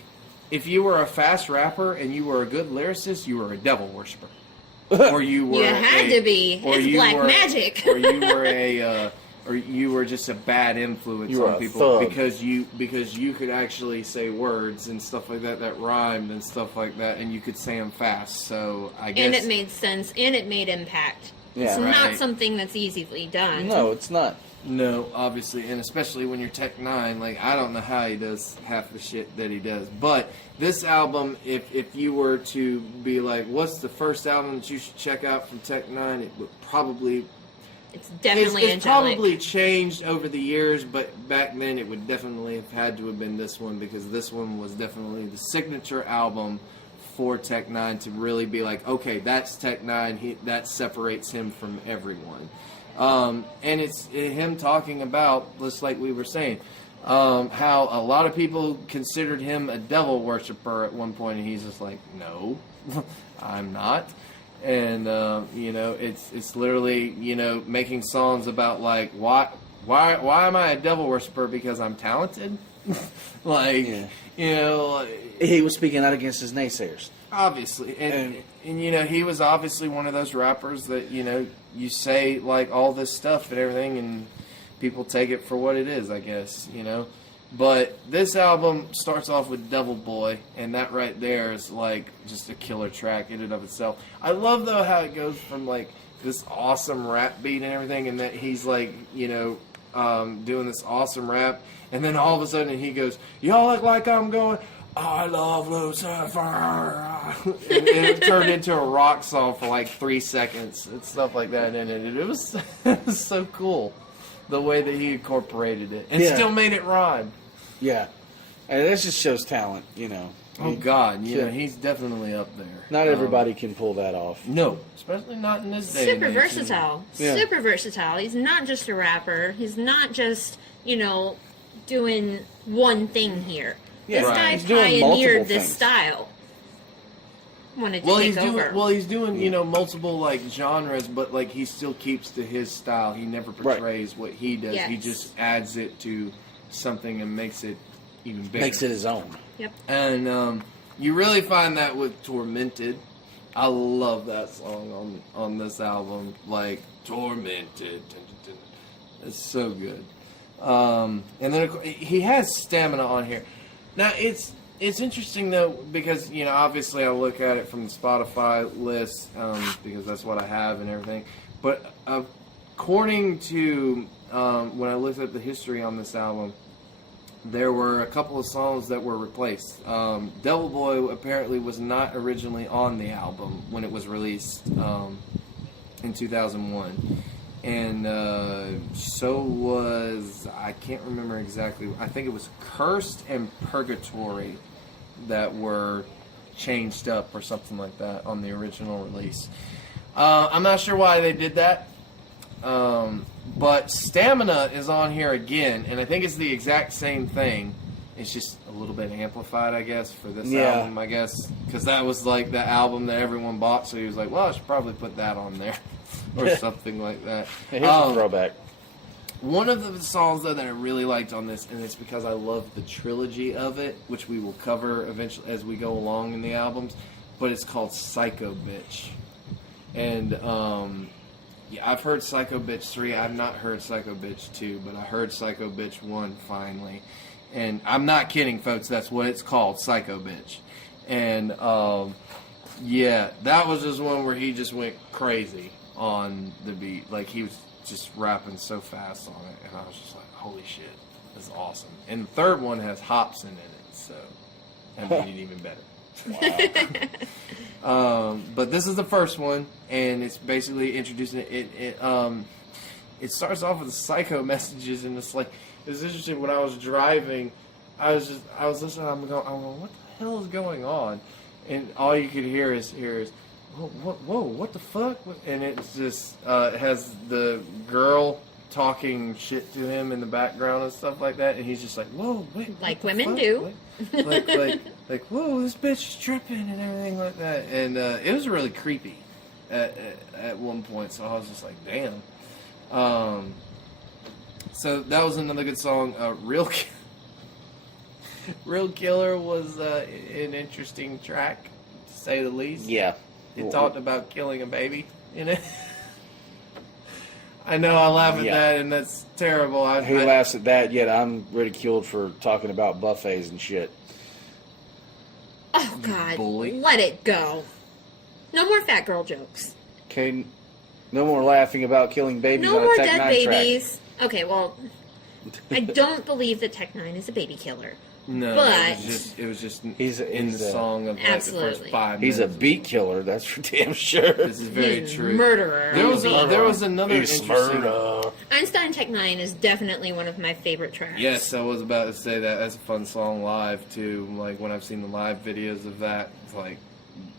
if you were a fast rapper and you were a good lyricist, you were a devil worshiper, or you were to be. It's black magic, or you were just a bad influence on people because you could actually say words and stuff like that rhymed and stuff like that, and you could say them fast. So I guess, and it made sense and it made impact. Yeah, it's not something that's easily done. No, it's not. No, obviously, and especially when you're Tech N9ne, I don't know how he does half the shit that he does. But this album, if you were to be like, what's the first album that you should check out from Tech N9ne, it would probably... It's definitely It's probably changed over the years, but back then it would definitely have had to have been this one, because this one was definitely the signature album for Tech N9ne to really be like, okay, that's Tech N9ne, that separates him from everyone. And it's him talking about, just like we were saying, how a lot of people considered him a devil worshiper at one point, and he's just like, no, I'm not. And it's literally making songs about like why am I a devil worshiper? Because I'm talented. He was speaking out against his naysayers. Obviously, and he was obviously one of those rappers that you say like all this stuff and everything, and people take it for what it is, I guess, But this album starts off with Devil Boy, and that right there is like just a killer track in and of itself. I love though how it goes from like this awesome rap beat and everything, and that he's like doing this awesome rap, and then all of a sudden he goes, "Y'all look like I'm going, I love Lucifer," and it turned into a rock song for like 3 seconds and stuff like that. And it was so cool the way that he incorporated it and still made it rhyme. Yeah, and this just shows talent, Oh God, he's definitely up there. Not everybody can pull that off. No, especially not in this day. Super versatile. Yeah. Super versatile. He's not just a rapper. He's not just doing one thing here. Yeah, this guy pioneered this style. Wanted to take over. He's doing multiple like genres, but like he still keeps to his style. He never portrays what he does. Yes. He just adds it to something and makes it even bigger. Makes it his own. Yep. And you really find that with Tormented. I love that song on this album. Like Tormented, it's so good. And then he has Stamina on here. Now it's interesting though because obviously I look at it from the Spotify list because that's what I have and everything. But according to when I looked at the history on this album, there were a couple of songs that were replaced. Devil Boy apparently was not originally on the album when it was released in 2001. And so was, I can't remember exactly, I think it was Cursed and Purgatory that were changed up or something like that on the original release. I'm not sure why they did that. But Stamina is on here again, and I think it's the exact same thing. It's just a little bit amplified, I guess, for this album, I guess. Because that was like the album that everyone bought, so he was like, well, I should probably put that on there. Or something like that. Here's a throwback. One of the songs, though, that I really liked on this, and it's because I love the trilogy of it, which we will cover eventually as we go along in the albums, but it's called Psycho Bitch. And, I've heard Psycho Bitch 3. I've not heard Psycho Bitch 2, but I heard Psycho Bitch 1 finally. And I'm not kidding, folks. That's what it's called, Psycho Bitch. And, that was just one where he just went crazy on the beat. Like, he was just rapping so fast on it. And I was just like, holy shit, this is awesome. And the third one has Hopsin in it, so that made it even better. Wow. But this is the first one, and it's basically introducing it. It starts off with psycho messages, and it's like, it's interesting. When I was driving, I was listening. I'm going, what the hell is going on? And all you could hear is, whoa, what the fuck? And it's just it has the girl talking shit to him in the background and stuff like that, and he's just like, whoa, wait, like women do. Like, whoa, this bitch is tripping and everything like that. And it was really creepy at one point, so I was just like, damn. So that was another good song. Real Killer was an interesting track, to say the least. Yeah. It talked about killing a baby in it. I know I laugh at that, and that's terrible. Who laughs at that? Yet I'm ridiculed for talking about buffets and shit. Oh, God. Bully. Let it go. No more fat girl jokes. Okay, no more laughing about killing babies No on more a Tech dead N9ne babies. Okay, well, I don't believe that Tech N9ne is a baby killer. No, but it was just he's in the song of like the first 5 minutes. He's a beat killer, that's for damn sure. This is very true. Murderer. There was another interesting. Einstein Tech N9ne is definitely one of my favorite tracks. Yes, I was about to say that. That's a fun song live too. Like when I've seen the live videos of that, it's like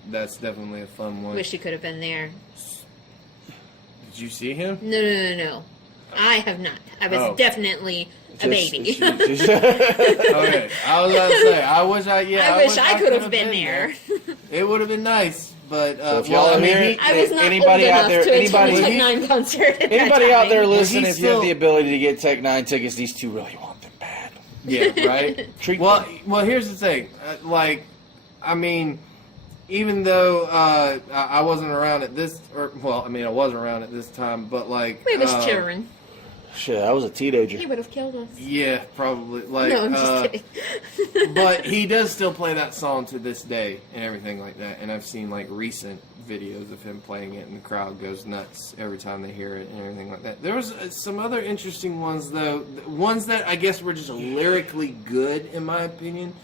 that's definitely a fun one. Wish you could have been there. Did you see him? No. I have not. I was definitely a baby. Okay, I was about to say. I wish I could have been there. It would have been nice, but so if y'all are here, I was not anybody old out there, enough to attend a Tech N9ne concert. Anybody out there listening, if you have still- the ability to get Tech N9ne tickets, these two really want them bad. Yeah, right. Treat well, them. well, here's the thing. I mean, even though I wasn't around at this, I was around at this time, but like We was children. Shit, I was a teenager. He would have killed us. Yeah, probably. Like, No, I'm just kidding. But he does still play that song to this day and everything like that. And I've seen like recent videos of him playing it, and the crowd goes nuts every time they hear it and everything like that. There was some other interesting ones though. Ones that I guess were just lyrically good in my opinion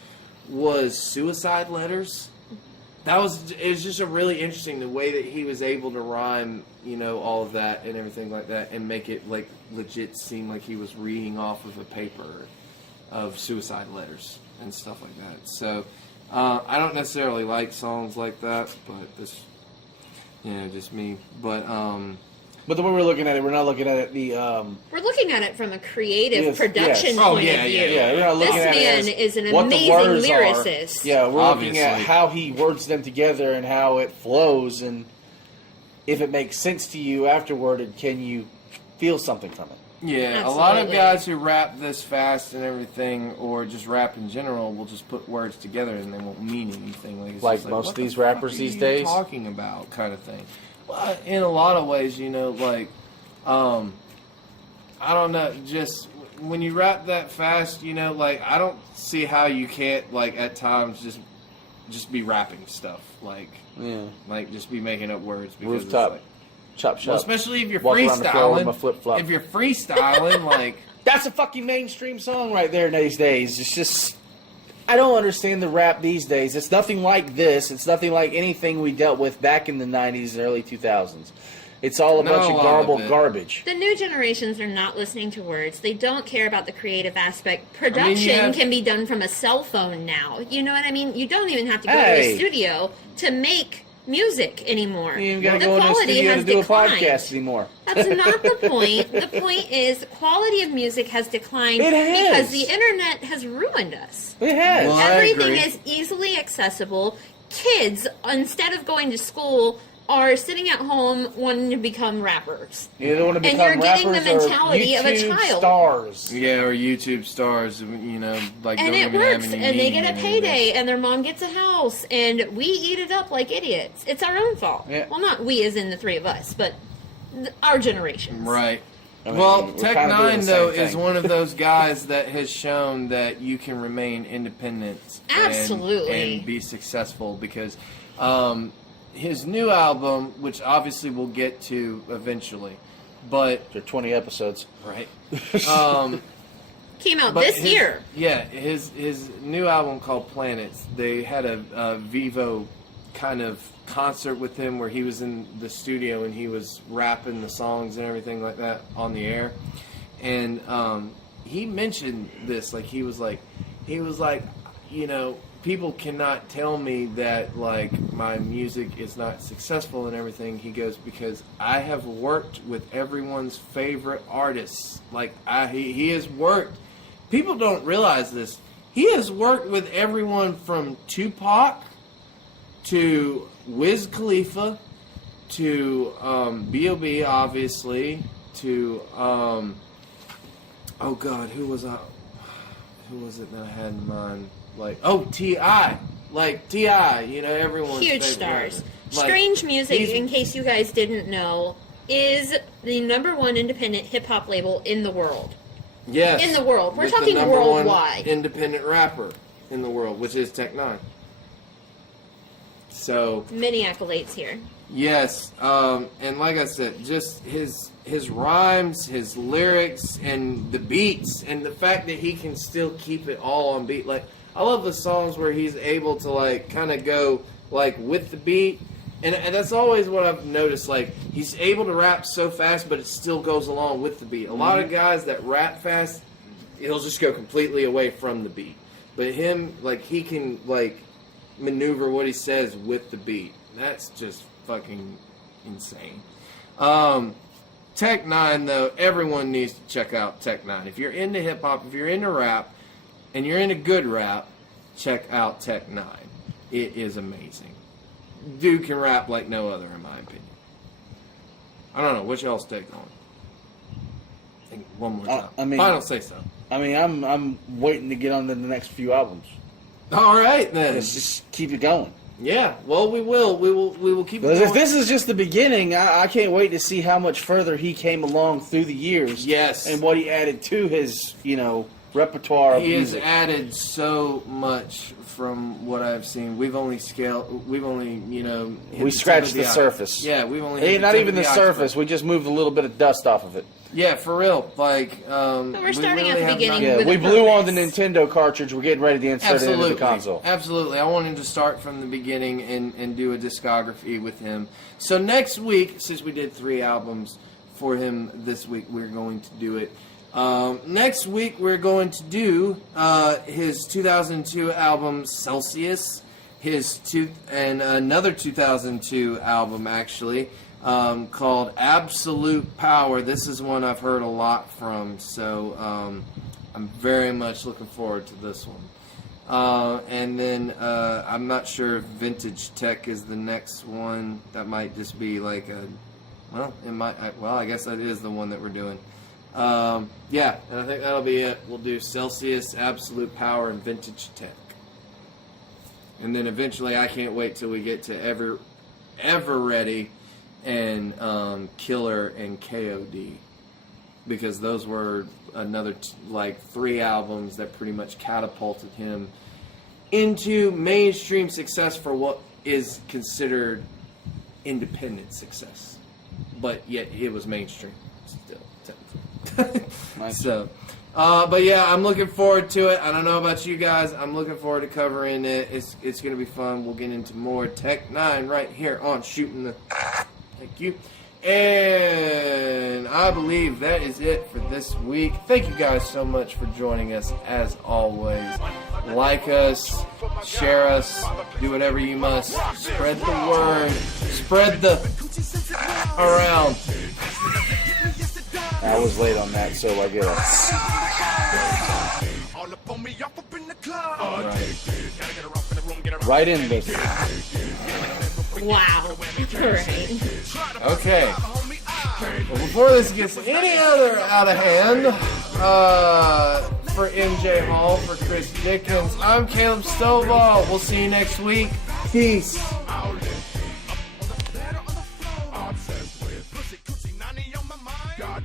was Suicide Letters. It was just a really interesting the way that he was able to rhyme, all of that and everything like that, and make it like legit seem like he was reading off of a paper of suicide letters and stuff like that. So I don't necessarily like songs like that, but this, just me. But the way we're looking at it, we're not looking at it We're looking at it from a creative production point of view. Yeah, we're not looking this at man it as is an what amazing the words lyricist. Are. Yeah, we're Obviously. looking at how he words them together and how it flows, and if it makes sense to you afterward, and can you feel something from it? Yeah, Absolutely. a lot of guys who rap this fast and everything, or just rap in general, will just put words together and they won't mean anything. It's Like just most what of these the fuck rappers are these you days? talking about kind of thing. Well, in a lot of ways, I don't know, just when you rap that fast, you know, like, I don't see how you can't, like, at times just be rapping stuff. Like, like, just be making up words. Because Rooftop. It's like, Chop shop. well, especially if you're Walk around the floor with my freestyling. flip-flop. If you're freestyling, like... That's a fucking mainstream song right there these days. It's just... I don't understand the rap these days. It's nothing like this. It's nothing like anything we dealt with back in the 90s and early 2000s. It's all a bunch of garbled garbage. The new generations are not listening to words. They don't care about the creative aspect. Production can be done from a cell phone now. You know what I mean? You don't even have to go to a studio to make music anymore. You even got to go in the studio to do a podcast anymore. That's not the point. The point is the quality of music has declined because the internet has ruined us. It has. Well, Everything is easily accessible. Kids, instead of going to school, are sitting at home wanting to become rappers. You don't want to become and you're getting the rappers mentality or of a YouTube child. stars. Yeah, or YouTube stars, you know, like, And don't it even works, have any and they meaning get a in payday, it. and their mom gets a house, and we eat it up like idiots. It's our own fault. Yeah. Well, not we as in the three of us, but our generation. Right. I mean, Well, we're Tech kinda doing N9ne, the though, same is thing. one of those guys that has shown that you can remain independent Absolutely. and be successful because his new album, which obviously we'll get to eventually, but... There are 20 episodes. Right. Came out But this year. Yeah, his new album called Planets, they had a Vivo kind of concert with him where he was in the studio and he was rapping the songs and everything like that on the air. And he mentioned this, like he was like, you know, people cannot tell me that like my music is not successful and everything. He goes, because I have worked with everyone's favorite artists. Like he has worked. People don't realize this. He has worked with everyone from Tupac to Wiz Khalifa to B.O.B. obviously to oh God, who was it that I had in mind? Like, oh, T.I. Like T.I., you know, everyone's Huge favorite stars. rapper. Like, Strange Music, he's- in case you guys didn't know, is the #1 independent hip-hop label in the world. Yes. In the world. We're With talking the #1 worldwide. independent rapper in the world, which is Tech N9ne. So Many accolades here. yes, and like I said, just his rhymes, his lyrics, and the beats, and the fact that he can still keep it all on beat. Like, I love the songs where he's able to like kind of go like with the beat, and that's always what I've noticed. Like, he's able to rap so fast, but it still goes along with the beat. A lot of guys that rap fast, it'll just go completely away from the beat. But him, like, he can like maneuver what he says with the beat. That's just fucking insane. Tech N9ne, though, everyone needs to check out Tech N9ne. If you're into hip hop, if you're into rap, and you're into good rap, check out Tech N9ne. It is amazing. Dude can rap like no other, in my opinion. I don't know. What's y'all's take on it? Think one more time. I mean- Final say so. I mean, I'm waiting to get on to the next few albums. All right, then. Let's just keep it going. Yeah, well, we will. We will keep it Because going. if this is just the beginning, I can't wait to see how much further he came along through the years. Yes. And what he added to his, repertoire of He has music. added so much from what I've seen. We've only, hit We scratched the tip of surface. Yeah, we've only Hey, hit not tip even of the iceberg. surface. We just moved a little bit of dust off of it. Yeah, for real. Like, But we're starting we at the have beginning. not- Yeah, with we a blew on the purpose. Nintendo cartridge. We're getting ready to insert it Absolutely. into the console. Absolutely. I wanted to start from the beginning and do a discography with him. So next week, since we did 3 albums for him this week, we're going to do it. Next week, we're going to do his 2002 album, Celsius. And another 2002 album, actually, called Absolute Power. This is one I've heard a lot from, so I'm very much looking forward to this one. And then I'm not sure if Vintage Tech is the next one. That might just be like I guess that is the one that we're doing. Yeah, and I think that'll be it. We'll do Celsius, Absolute Power, and Vintage Tech. And then eventually, I can't wait till we get to Ever Ready and Killer and KOD. because those were another 3 albums that pretty much catapulted him into mainstream success for what is considered independent success, but yet it was mainstream still, technically. So, but yeah, I'm looking forward to it. I don't know about you guys. I'm looking forward to covering it. It's going to be fun. We'll get into more Tech N9ne right here on Shootin the. Thank you. And I believe that is it for this week. Thank you guys so much for joining us as always. Like us, share us, do whatever you must. Spread the word. Spread the around. I was late on that, so I get it. Right in this. Wow. Right. Okay. Well, before this gets any other out of hand, for MJ Hall, for Chris Dickens, I'm Caleb Stovall. We'll see you next week. Peace. God